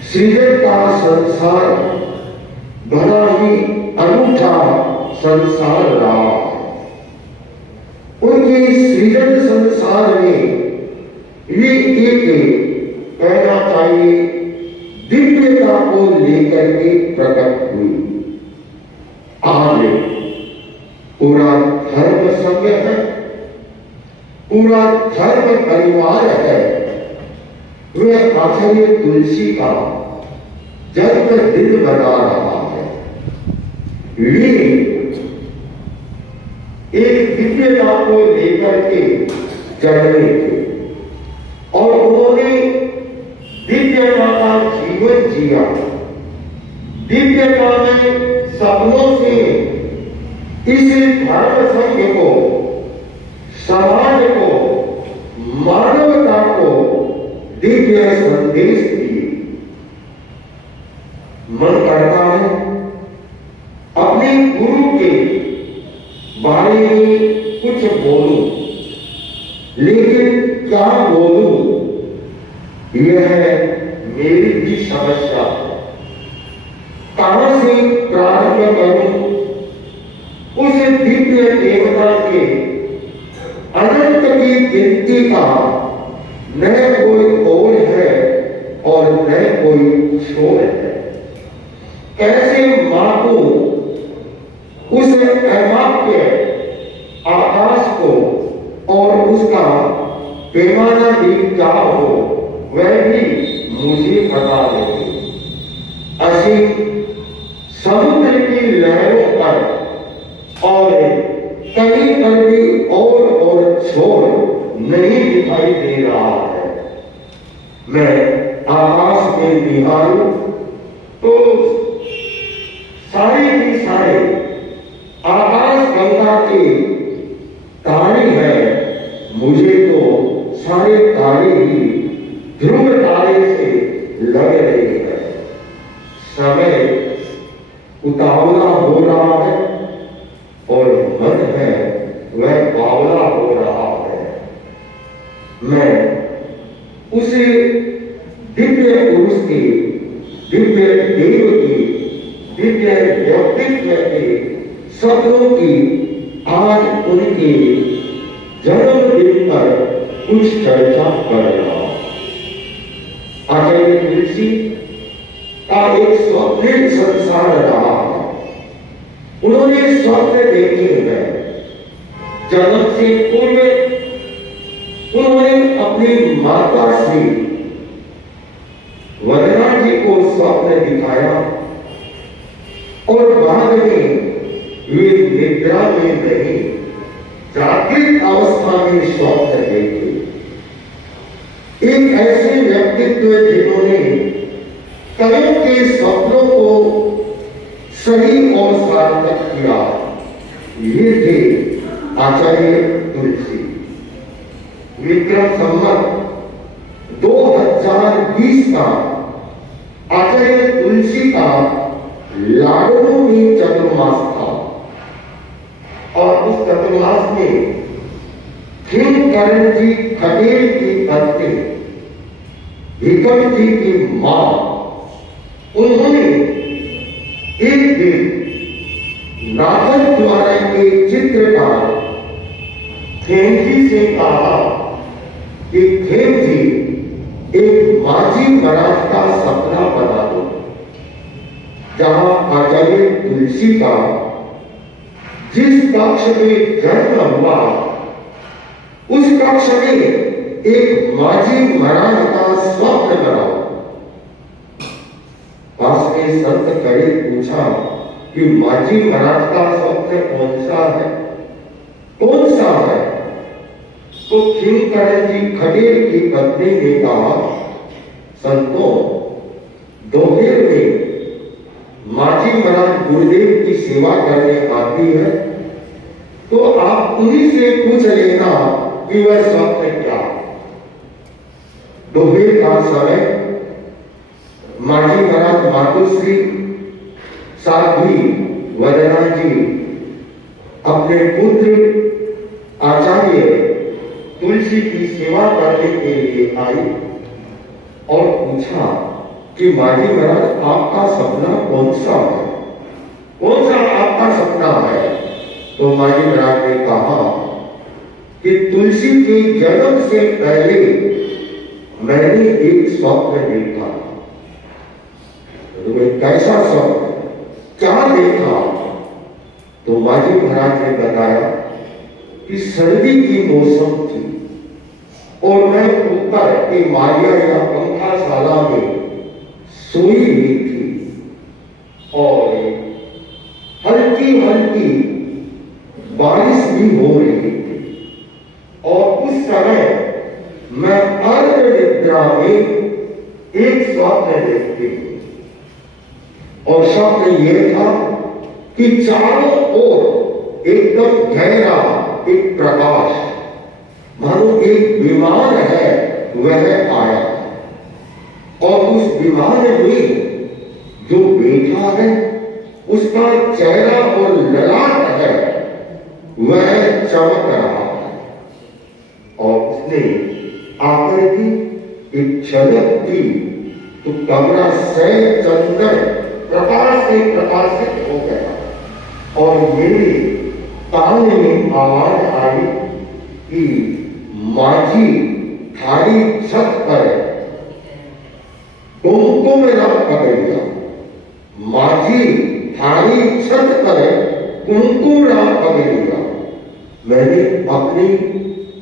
सृजन का संसार बड़ा ही अनूठा संसार रहा। उनके सृजन संसार में ये एक कहना चाहिए दिव्यता को लेकर के प्रकट हुई। आज पूरा धर्म संघ है, पूरा धर्म परिवार है, वह आचार्य तुलसी का जन्मदिन मना रहा है। वे एक दिव्यता को लेकर के जन्मे थे और उन्होंने दिव्यता का जीवन जिया। दिव्यता में सपनों से इस धर्म संघ को, समाज को, मानवता को दिव्य संदेश दिए। मन करता है अपने गुरु के बारे में कुछ बोलूं, लेकिन क्या बोलूं, यह मेरी भी समस्या है। कहां से प्रारंभ करूं उस दिव्य देवता के अनंत की गिनती का न कोई ओर है और न कोई छोर है। कैसे मापू उस अमाप्य आकाश को और उसका पैमाना भी क्या हो वह भी मुझे पता नहीं। असीम समुद्र की लहरों पर और कहीं पर भी और छोर नहीं दिखाई दे रहा है। मैं आकाश में निहारूं तो सारे के सारे आकाश गंगा के तारे हैं। मुझे तो सारे तारे ही ध्रुव तारे से लग रहे हैं। समय उतावला हो रहा है और मन है वह बावला हो रहा है। मैं उसे दिव्य पुरुष के, दिव्य देव के, दिव्य व्यक्तित्व के शब्दों की आज उनके जन्मदिन पर कुछ चर्चा कर रहा हूं। आचार्य तुलसी का एक स्वप्निल संसार रहा है। उन्होंने स्वप्न देखे हैं। जन्म से पूर्व उन्होंने अपनी माता से वदना जी को स्वप्न दिखाया और बाद में वे निद्रा में नहीं जागृत अवस्था में स्वप्न देखे। एक ऐसे व्यक्तित्व जिन्होंने कईयों के स्वप्नों को सही और सार्थक किया, ये थे आचार्य तुलसी। विक्रम संवत 2020 का आचार्य तुलसी का लाडनों चतुर्मास था और उस चतुर्मास में खिमकरण जी खटेल की पत्नी विक्रम जी की मां, उन्होंने एक दिन नाथन द्वारा के चित्रकार खेमजी से कहा कि खेमजी एक माझी महाराज का सपना बना दो, जहां आचार्य तुलसी का जिस कक्ष में जन्म हुआ उस कक्ष में एक माझी महाराज का स्वप्न बनाओ। पास में संत करे पूछा कि माझी महाराज का स्वप्न कौन सा है, कौन सा है? तो खिमकरण जी खटेल की पत्नी ने कहा, संतों, दोपहर में माझी महाराज गुरुदेव की सेवा करने आती है, तो आप उन्हीं से पूछ लेना कि वह स्वप्न क्या। दोपहर का समय माझी महाराज मातुश्री साध्वी वदना जी अपने पुत्र आचार्य तुलसी की सेवा करने के लिए आई और पूछा कि माझी महाराज आपका सपना कौन सा है, कौन सा आपका सपना है? तो माझी महाराज ने कहा कि तुलसी के जन्म से पहले मैंने एक स्वप्न देखा। कैसा स्वप्न, क्या देखा? तो माझी महाराज ने बताया कि सर्दी की मौसम थी और मैं ऊपर के मालिया या पंखाशाला में सोई हुई थी और हल्की हल्की बारिश भी हो रही थी और उस समय मैं अर्ध निद्रा में एक स्वप्न देखती हूँ। और स्वप्न ये था कि चारों ओर एकदम गहरा एक प्रकाश, मानो एक विमान है वह आया, और उस विमान में जो बैठा है उसका चेहरा और ललाट है वह चमक रहा है, और उसने आकर की एक झलक दी तो कमरा से चंदन प्रकाश से प्रकाशित हो गया, और मेरे कान में आवाज आई कि माझी थारी छत पर कुमकुम रंग पकड़िया, माझी थारी छत पर कुमकुम रंग पकड़िया। मैंने अपने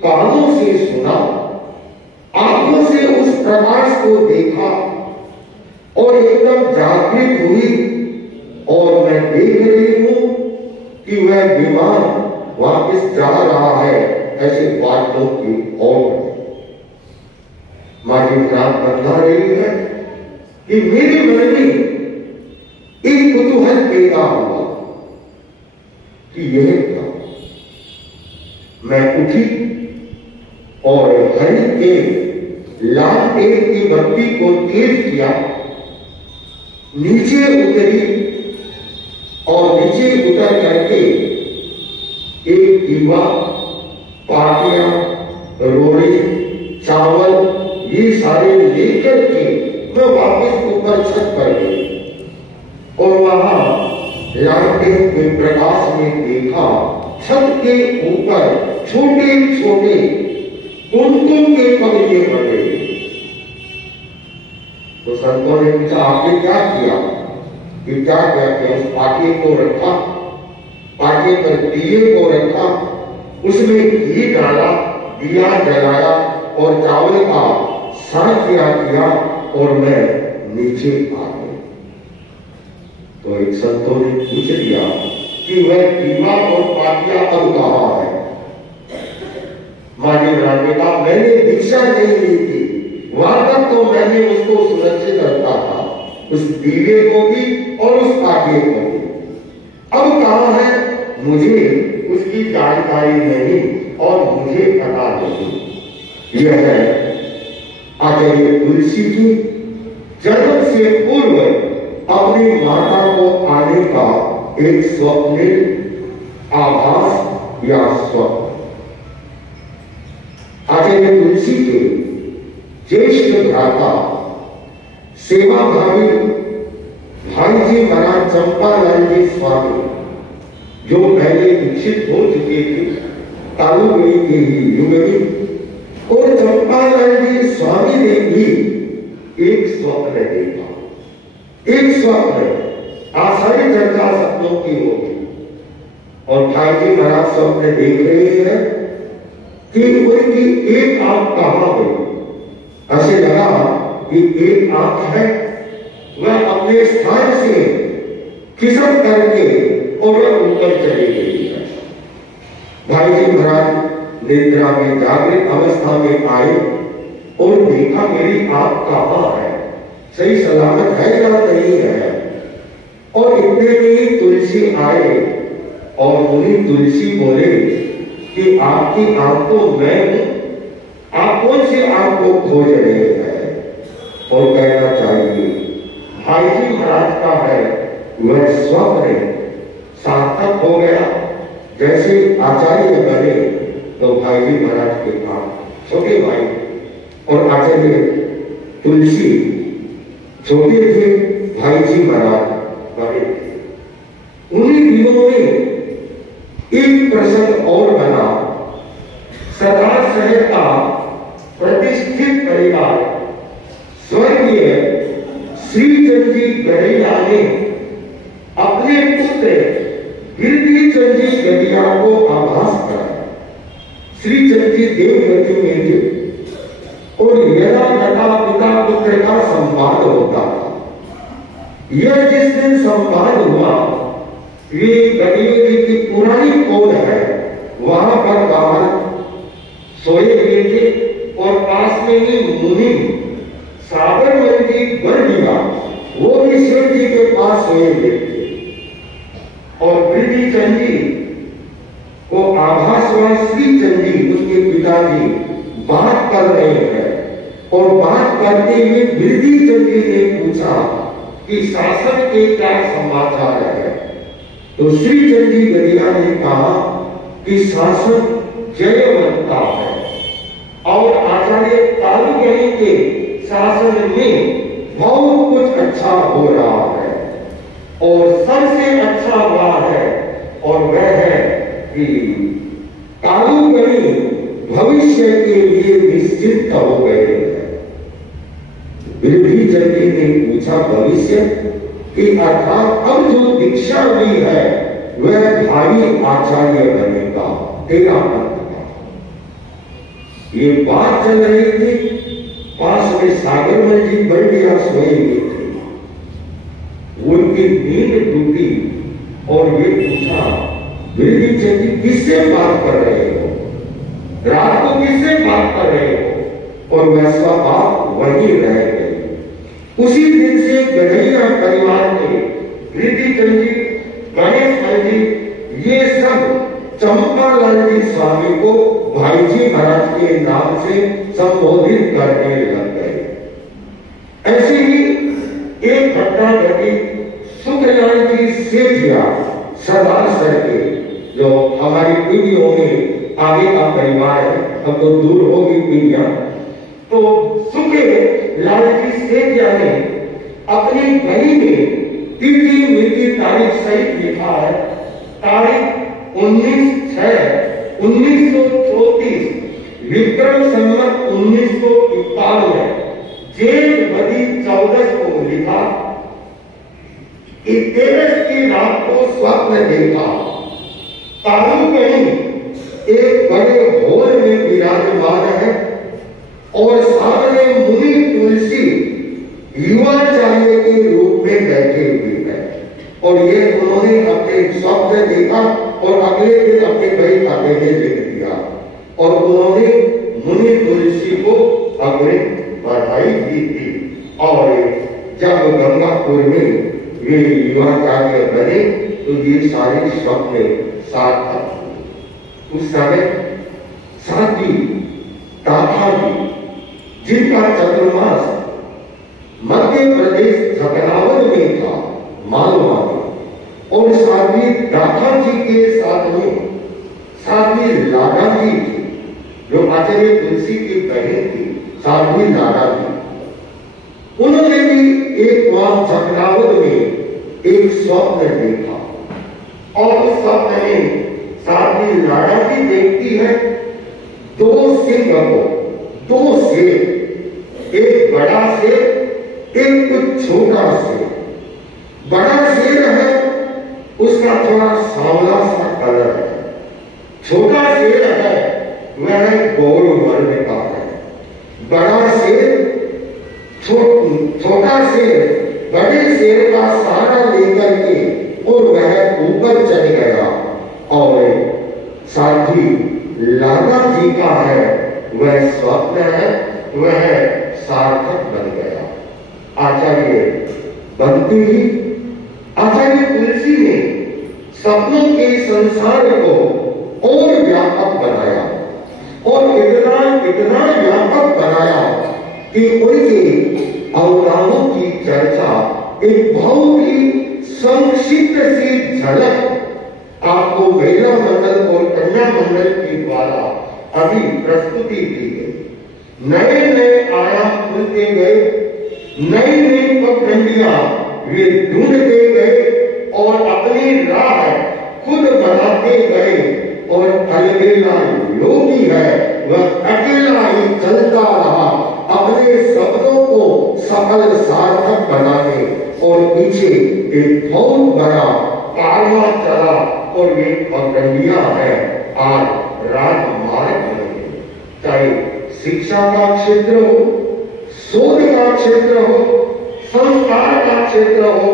कानों से सुना, आंखों से उस प्रकाश को देखा और एकदम जागृत हुई, और मैं देख रही हूं कि वह विमान वापस जा रहा है ऐसे बादलों की ओर। माँ जी रात बतला रही है कि मेरे मन में एक कुतूहल पैदा हुआ कि यह क्या। मैं उठी और घड़ी के लालटेन की बत्ती को तेज किया, नीचे उतरी और नीचे उतर करके एक दीवा, पाटियां, रोटी, चावल ये सारे लेकर के मैं वापस ऊपर छत पर गई, और वहां लालटेन के प्रकाश में देखा छत के ऊपर छोटे छोटे कुमकुम के पगले बने। तो संतों ने पूछा आपने क्या किया? कि क्या कहते उस पाटिये को रखा, पाटिये पर दिए को रखा, उसमें घी डाला, दिया जलाया और चावल का साँझिया किया और मैं नीचे आ गई। तो एक संतों ने पूछ लिया कि वह दीवा और पाटिया अब कहाँ है? मानी ने कहा मैंने दीक्षा नहीं ली थी, वहां तक तो मैंने उसको सुरक्षित रखा था, उस दीवे को भी और उस पाटिये को भी। अब कहाँ है मुझे उसकी जानकारी नहीं और मुझे पता नहीं। यह है आचार्य तुलसी की जन्म से पूर्व अपनी माता को आने का एक स्वप्न आभास या स्वप्न। आचार्य तुलसी के ज्येष्ठ भ्राता सेवा भावी भाई जी महाराज चंपालाल जी स्वामी, जो पहले दीक्षित हो चुके थे तालुगुड़ी के ही युग में, और चंपालाल जी स्वामी ने भी एक स्वप्न देखा। एक स्वप्न आसानी चर्चा सपनों की होगी, और भाई जी महाराज स्वप्न देख रहे हैं कि उनकी एक आंख कहां गई। ऐसे लगा कि एक आंख है वह अपने स्थान से खिसक करके और वह ऊपर चली गई है। भाई जी महाराज निद्रा में जागृत अवस्था में आए और देखा मेरी आंख कहां है, सही सलामत है या नहीं है। और इतने में ही तुलसी आए और उन्हीं तुलसी बोले कि आपकी आंख तो मैं हूं, आप कौन सी आंख को खोज रहे हैं? और कहना चाहिए भाई जी महाराज का है वह स्वप्न सार्थक हो गया। जैसे आचार्य बने तो भाई जी महाराज के काम छोटे भाई और आचार्य तुलसी छोटे थे, भाई जी महाराज बड़े थे। उन्हीं दिनों में एक प्रसंग और बना। सरदार साहब का प्रतिष्ठित परिवार स्वर्गीय श्रीचंद जी गढ़िया ने अपने पुत्र गिरधीचंद जी गढ़िया को आभास करा। श्रीचंद जी देवगति में थे और यदा कथा पिता पुत्र का संवाद होता था। यह जिस दिन संवाद हुआ, ये गढ़िया जी की पुरानी कोड है, वहां पर बाहर सोए हुए थे और पास में ही मुनि साबरमती गढ़िया वो भी शिव जी के पास सोए हुए थे और वृद्धि चंद जी को आभास हुआ श्री चंद जी उनके पिताजी बात कर रहे हैं और बात करते हुए वृद्धि चंद जी ने पूछा कि शासन के क्या समाचार है। तो श्री चंद जी गदिया ने कहा कि शासन जयवंता है और आचार्य कालूगणी के शासन में बहुत कुछ अच्छा हो रहा है और सबसे अच्छा वह है और वह है कि कालूगणी भविष्य के लिए निश्चिंत हो गए हैं। वृद्धि चंद जी ने पूछा भविष्य कि अर्थात अब जो दीक्षा हुई है वह भावी आचार्य बनेगा तेरा मत का। ये बात चल रही थी, पास में सागरमल जी बंडिया सोए हुए थे। उनकी नींद टूटी और वे पूछा वृद्धि चंद जी किससे बात कर रहे हो, रात को किससे बात कर रहे हो? और वैसा बात वही रह गई। उसी दिन से गढ़ैया परिवार के वृद्धि चंद जी, गणेश लाल जी, ये सब चंपालाल जी स्वामी को भाई जी महाराज के नाम से संबोधित करने लग गए। ऐसे ही एक घटना घटी सुखलाल जी सेठिया सरदार सर के, जो हमारी पीढ़ियों में आगे का परिवार है, अब तो दूर होगी पीढ़ियां। तो सुखे लाल जी सेठिया ने अपनी बही में तिथि मिति तारीख सहित लिखा है। तारीख 19/6/1934 विक्रम संवत 1951 जेठ बदी 14 को लिखा कि 13 की रात को स्वप्न देखा कालूगणी एक बड़े हॉल में विराजमान है और सामने मुनि तुलसी युवाचार्य के रूप में बैठे हुए हैं। और ये उन्होंने अपने स्वप्न देखा और अगले दिन अपने बड़ी खाते में लिख दिया और उन्होंने मुनि तुलसी को अपने बधाई दी थी। और जब गंगापुर में वे युवाचार्य बने तो ये सारे स्वप्न सार्थक। उस समय साथी दाता जी जिनका चंद्रमास मध्य प्रदेश झकरावन में था, मालवा में, और साध्वी दाता जी के साथ में साध्वी लाडा जी थी, जो आचार्य तुलसी की बहन थी, साध्वी लाडा जी। उन्होंने भी एक बार झकरावन में एक स्वप्न देखा और उस स्वप्न में साध्वी लाडा जी देखती है दो सिंह को, दो शेर, एक बड़ा शेर, एक कुछ छोटा शेर। बड़ा शेर है उसका थोड़ा सांवला सा कलर है, छोटा शेर है वह गौर वर्ण का है। बड़ा शेर छोटा शेर बड़े शेर का सहारा लेकर के और वह ऊपर चढ़ गया और साथी लाला जी का है वह स्वप्न है, वह सार्थक बन गया। आचार्य बनते ही आचार्य तुलसी ने सपनों के संसार को और व्यापक बनाया और इतना व्यापक बनाया कि उनके अवतारों की चर्चा एक बहुत ही संक्षिप्त सी झलक आपको महिला मंडल और कन्या मंडल के द्वारा अभी प्रस्तुति दी गई। नए नए आयाम खुलते गए, नई नई पगडंडियां वे ढूंढते गए और अपनी राह खुद बनाते गए। और अलबेला योगी है वह अकेला ही चलता रहा अपने शब्दों को सफल सार्थक बनाने और पीछे एक बहुत बड़ा कारवां चला और वे पगडंडियां है आज राजमार्ग बने। चाहे शिक्षा का क्षेत्र हो, शोध का क्षेत्र हो, संस्कार का क्षेत्र हो,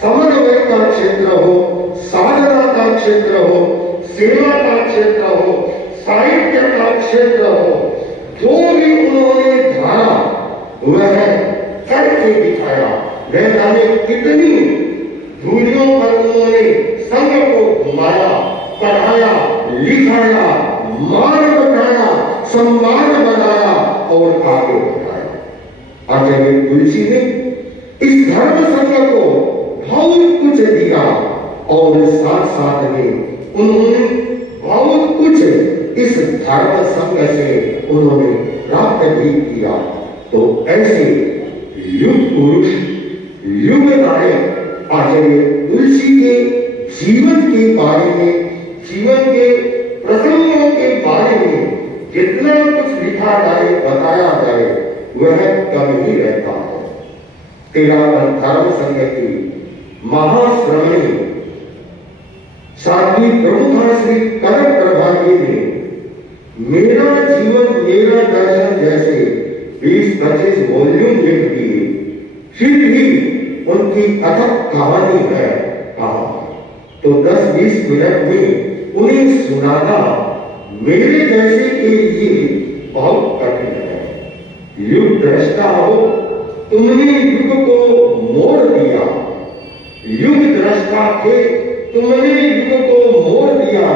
समन्वय का क्षेत्र हो, साधना का क्षेत्र हो, सेवा का क्षेत्र हो, साहित्य का क्षेत्र हो, जो भी उन्होंने धारा वह करके दिखाया न जाने कितनी दूरियों पर उन्होंने संघ को घुमाया, पढ़ाया, लिखाया, मान बनाया, सम्मान बनाया और आगे बढ़ाया। आचार्य तुलसी ने इस धर्म संघ को बहुत कुछ दिया और साथ साथ में उन्होंने बहुत कुछ इस धर्म संघ से उन्होंने प्राप्त भी किया। तो ऐसे युग पुरुष, युग नायक आचार्य तुलसी के जीवन के बारे में, जीवन के प्रसंगों के बारे में जितना कुछ लिखा जाए, बताया जाए, वह कम ही रहता है। 13 धर्म संघ की महाश्रमणी साध्वी प्रमुखा श्री कनक प्रभा जी ने मेरा जीवन मेरा दर्शन जैसे 20-25 वॉल्यूम लिख दिए, फिर भी उनकी अथक कहानी है कहा। तो 10-20 मिनट में उन्हें सुनाना मेरे जैसे के लिए बहुत कठिन है। युग दृष्टा हो, तुमने युग को मोड़ दिया, युग दृष्टा थे, तुमने युग को मोड़ दिया,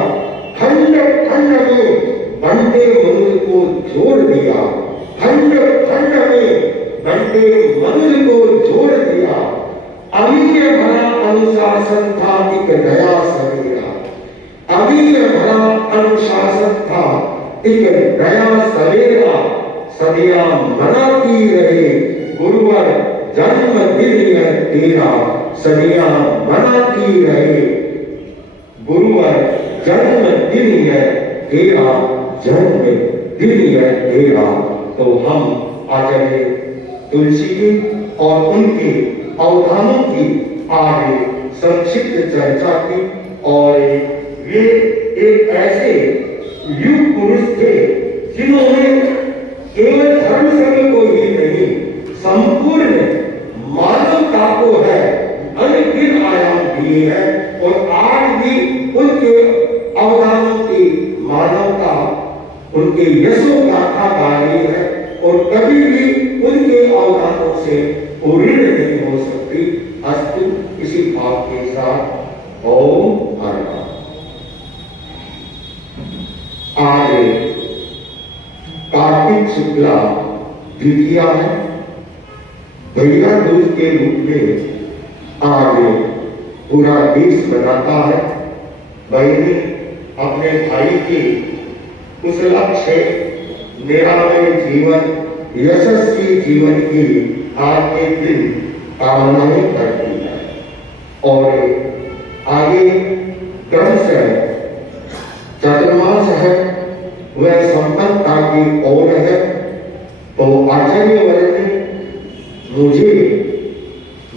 खंड खंड में बंटे मनुष्य को जोड़ दिया, खंड खंड में बंटे मनुष्य को जोड़ दिया। अमीय भरा अनुशासन था एक नया सवेरा, अमीय भरा अनुशासन था एक नया सवेरा। सदियां मनाती रहे गुरुवर जन्मदिन है तेरा, सदियां मनाती रहे गुरुवर जन्मदिन है तेरा, जन्मदिन है तेरा। तो हम आचार्य तुलसी के और उनके अवधानों की आगे संक्षिप्त चर्चा की। और ये एक ऐसे युग पुरुष थे जिन्होंने केवल धर्म संघ को ही नहीं, संपूर्ण मानवता को है अनगिन आयाम दिए हैं। और आज भी उनके अवदानों की मानवता उनके यशो गाथा गा रही है और कभी भी उनके अवदानों से पूर्ण नहीं हो सकती। अस्तु, इसी भाव के साथ ओम हर। आज कार्तिक शुक्ला द्वितीया है। भैया दूज के रूप में आज पूरा देश मनाता है। बहनी अपने भाई के उस लक्ष्य निरामय जीवन, यशस्वी जीवन की आज के दिन कामनाएं करती है। और आगे क्रम से चतुर्मास है, वह संपन्नता की ओर है। तो आचार्य वर्ग ने मुझे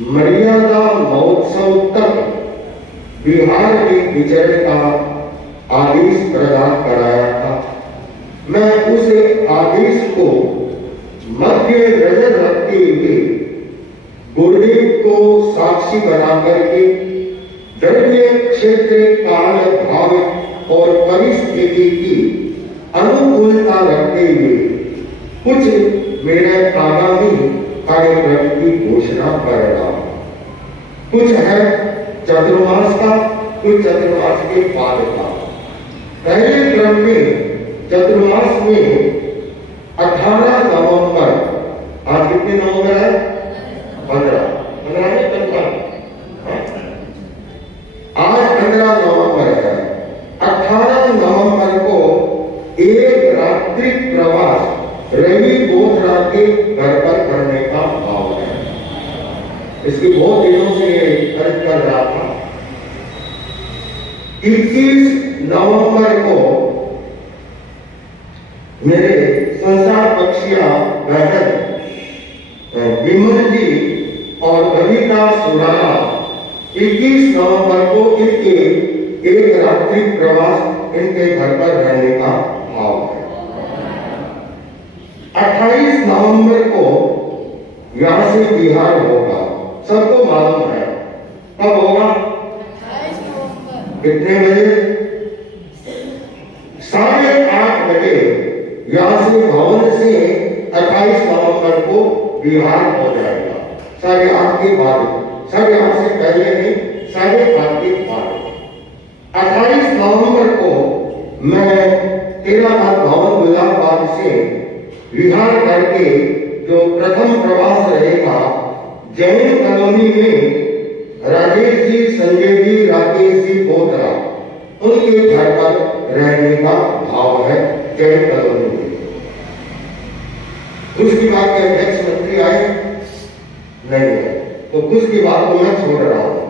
मर्यादा महोत्सव तक बिहार में विचरण का आदेश प्रदान कराया था। मैं उस आदेश को मध्य नजर रखते हुए गुरुदेव को साक्षी बना करके द्रव्य क्षेत्र, काल, भाव और परिस्थिति की अनुकूलता रखते हुए कुछ मेरे आगामी कार्यक्रम की घोषणा कर रहा हूं। कुछ है चतुर्मास का, कुछ चतुर्मास के बाद का। पहले क्रम में चतुर्मास में 18 नवंबर, आज कितने नवंबर है? 15 में कंफर्म। आज 15 नवंबर है। 18 नवंबर को एक रात्रि प्रवास रवि बोथरा के घर पर करने का भाव है। इसकी बहुत दिनों से खर्च कर रहा था। 21 नवंबर को मेरे संसार पक्षिया बहन विमल जी और कविता सुराना 21 नवंबर को इनके एक रात्रि प्रवास इनके घर पर रहने का भाव है। 28 नवंबर को यहां से बिहार होगा, सबको मालूम है। कब होगा? कितने बजे? 8:30 बजे यहां से भवन से 28 नवंबर को बिहार हो जाएगा। 8:30 के बाद, 8:30 से पहले नहीं, 8:30 के बाद। 28 नवंबर को मैं तेराबाद भवन गुलाबबाग से विहार करके जो प्रथम प्रवास रहेगा जैन कॉलोनी में राजेश जी, संजय जी, राकेश जी बोतरा, उनके घर पर रहने का भाव है जैन कॉलोनी में। उसकी बात के अध्यक्ष मंत्री आए नहीं है, तो कुछ की बात को मैं छोड़ रहा हूं।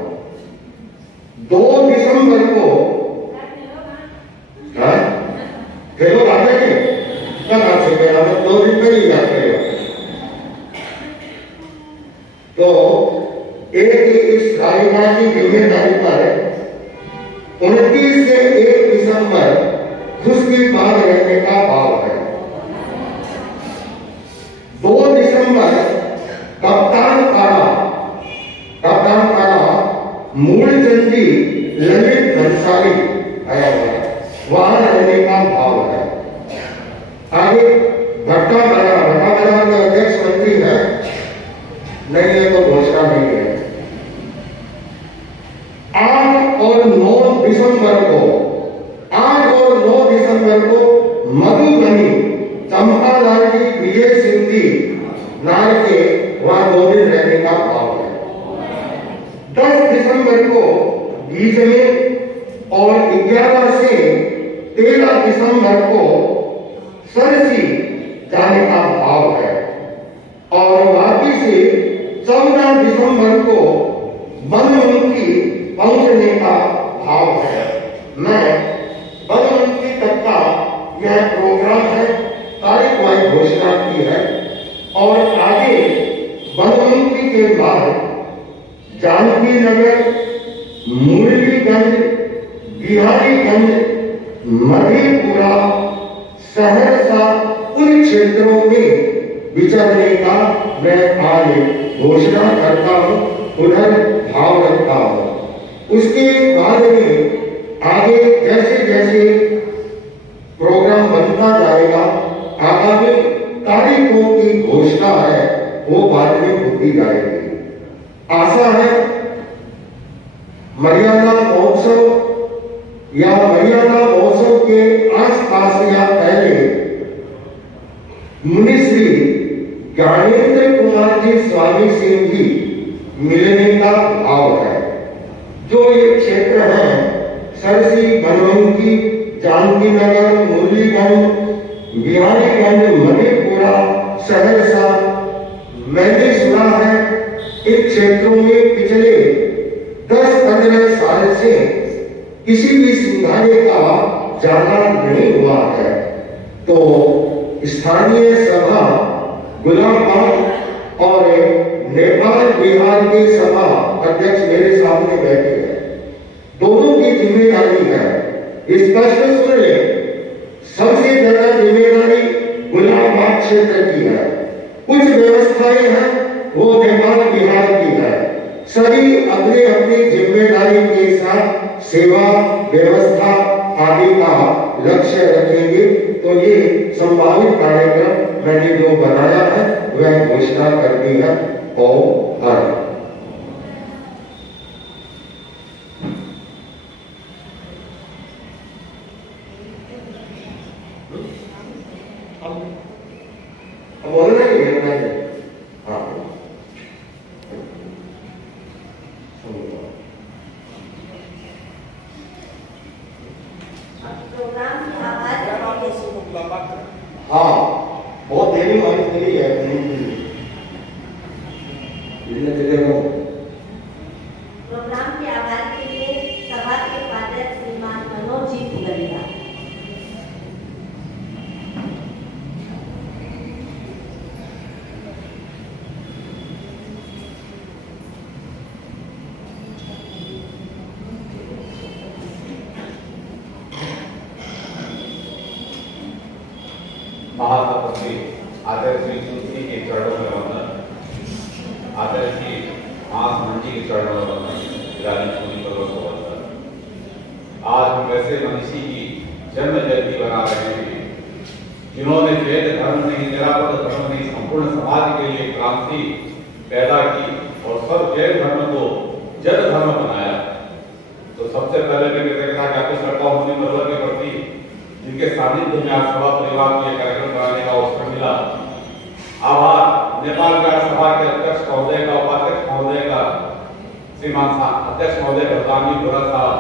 2 दिसंबर को फिर लोग आ जाएंगे, कब आ सके, हमें 2 दिन पहले ही याद करेगा। तो एक इस कार्यकाल की जिम्मेदारी पर 29 से 1 दिसंबर उसके बाद रहने का भाव है। 2 दिसंबर कप्तान पारा मूलचंद जी, ललित भंसाली आया हुआ है, वहां रहने का भाव है। आगे भट्टा बरार के अध्यक्ष मंत्री है नहीं है, तो घोषणा नहीं है। 8 और 9 दिसंबर को मधुबनी चंपालाल जी, विजय सिंह जी नार के वहां 2 दिन रहने का भाव है। 10 दिसंबर को गीजमे और 11 से 13 दिसंबर को सरसी जाने का भाव है और बाकी से 14 दिसंबर को बनमुखी पहुंचने का भाव है। मैं बनमुखी तक का यह प्रोग्राम है, तारीख वाइज घोषणा की है और आगे बनमुखी के बाद जानकी नगर, मुरलीगंज, बिहारीगंज, मधेपुरा, सहरसा, उन क्षेत्रों में विचरने का मैं आज घोषणा करता हूं, उधर भाव रखता हूं। उसके बाद में आगे जैसे जैसे प्रोग्राम बनता जाएगा, आगामी तारीखों की घोषणा है वो बाद में होती जाएगी। आशा है मर्यादा महोत्सव या मर्यादा महोत्सव के आसपास या पहले मुनिश्री ज्ञानेंद्र कुमार जी स्वामी सिंह जी मिलने का भाव है। जो ये क्षेत्र है सरसी, बनमुखी, जानकी नगर, मुरलीगंज, बिहारीगंज, मधेपुरा, सहरसा, मैंने सुना है इन क्षेत्रों में पिछले 10-15 साल से किसी भी सिंघाड़े का जाना नहीं हुआ है। तो स्थानीय सभा गुलाबबाग और नेपाल बिहार के सभा अध्यक्ष मेरे सामने बैठे हैं, दोनों की जिम्मेदारी है। स्पष्ट सुन ले, सबसे ज्यादा जिम्मेदारी गुलाबबाग क्षेत्र की है। कुछ व्यवस्थाएं हैं वो नेपाल बिहार की है। सभी अपने अपनी जिम्मेदारी के साथ सेवा व्यवस्था आदि का लक्ष्य रखेंगे। तो ये संभावित कार्यक्रम मैंने जो बनाया है वह घोषणा कर दी है। और बोलना ही है। हाँ, हाँ, बहुत देरी हमारी मिली है प्रोग्राम के आभार के लिए सभा के उपाध्यक्ष श्रीमान मनोज जी पुगलिया। महासभापति आदरणीय श्री तुलसी के चरणों में वंदन, आदरणीय श्री मास मंजी के चरणों में वंदन, राजनीति पर्व को वंदन। आज हम वैसे मनीषी की जन्म जयंती मना रहे हैं जिन्होंने वेद धर्म नहीं, निरापद धर्म नहीं, संपूर्ण समाज के लिए क्रांति पैदा की और सब जैन धर्म को जन धर्म बनाया। तो सबसे पहले मैं कृतज्ञता ज्ञापित करता हूँ मुनि परिवार के प्रति, जिनके सानिध्य में आज सभा परिवार को यह कार्यक्रम कराने का अवसर मिला। आभार नेपाल विकास सभा के अध्यक्ष महोदय का, उपाध्यक्ष महोदय का, श्रीमान अध्यक्ष महोदय प्रधान जी गोरा साहब,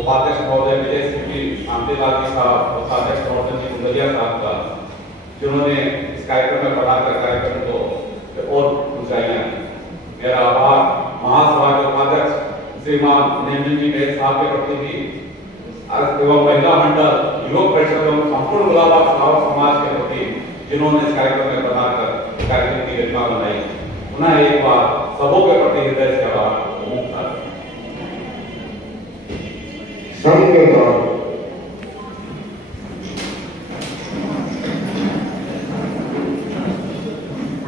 उपाध्यक्ष महोदय विजय सिंह जी, शांतिलाल जी साहब और उपाध्यक्ष महोदय जी गुंदरिया साहब का, जिन्होंने इस कार्यक्रम में बढ़ाकर कार्यक्रम को और ऊंचाइयां दी। मेरा आभार महासभा के उपाध्यक्ष श्रीमान नेमिल जी मेरे साहब के प्रति भी, एवं महिला मंडल, युवक परिषद एवं संपूर्ण गुलाबाग समाज के प्रति, जिन्होंने इस कार्यक्रम में बनाकर कार्यक्रम की योजना बनाई। पुनः एक बार सबों के प्रति हृदय से आभार।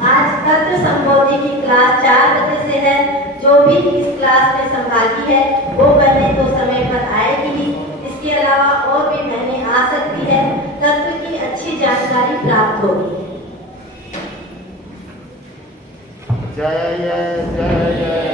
आज तत्व संबोधि की क्लास 4 बजे से है। जो भी इस क्लास में संभागी है वो पढ़ने तो समय पर आएगी ही, इसके अलावा और भी महीने आ सकती है, तत्व की अच्छी जानकारी प्राप्त होगी। जय जय जय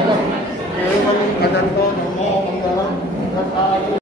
केवलं कदन्तो नमो मंगलम तथास्तु।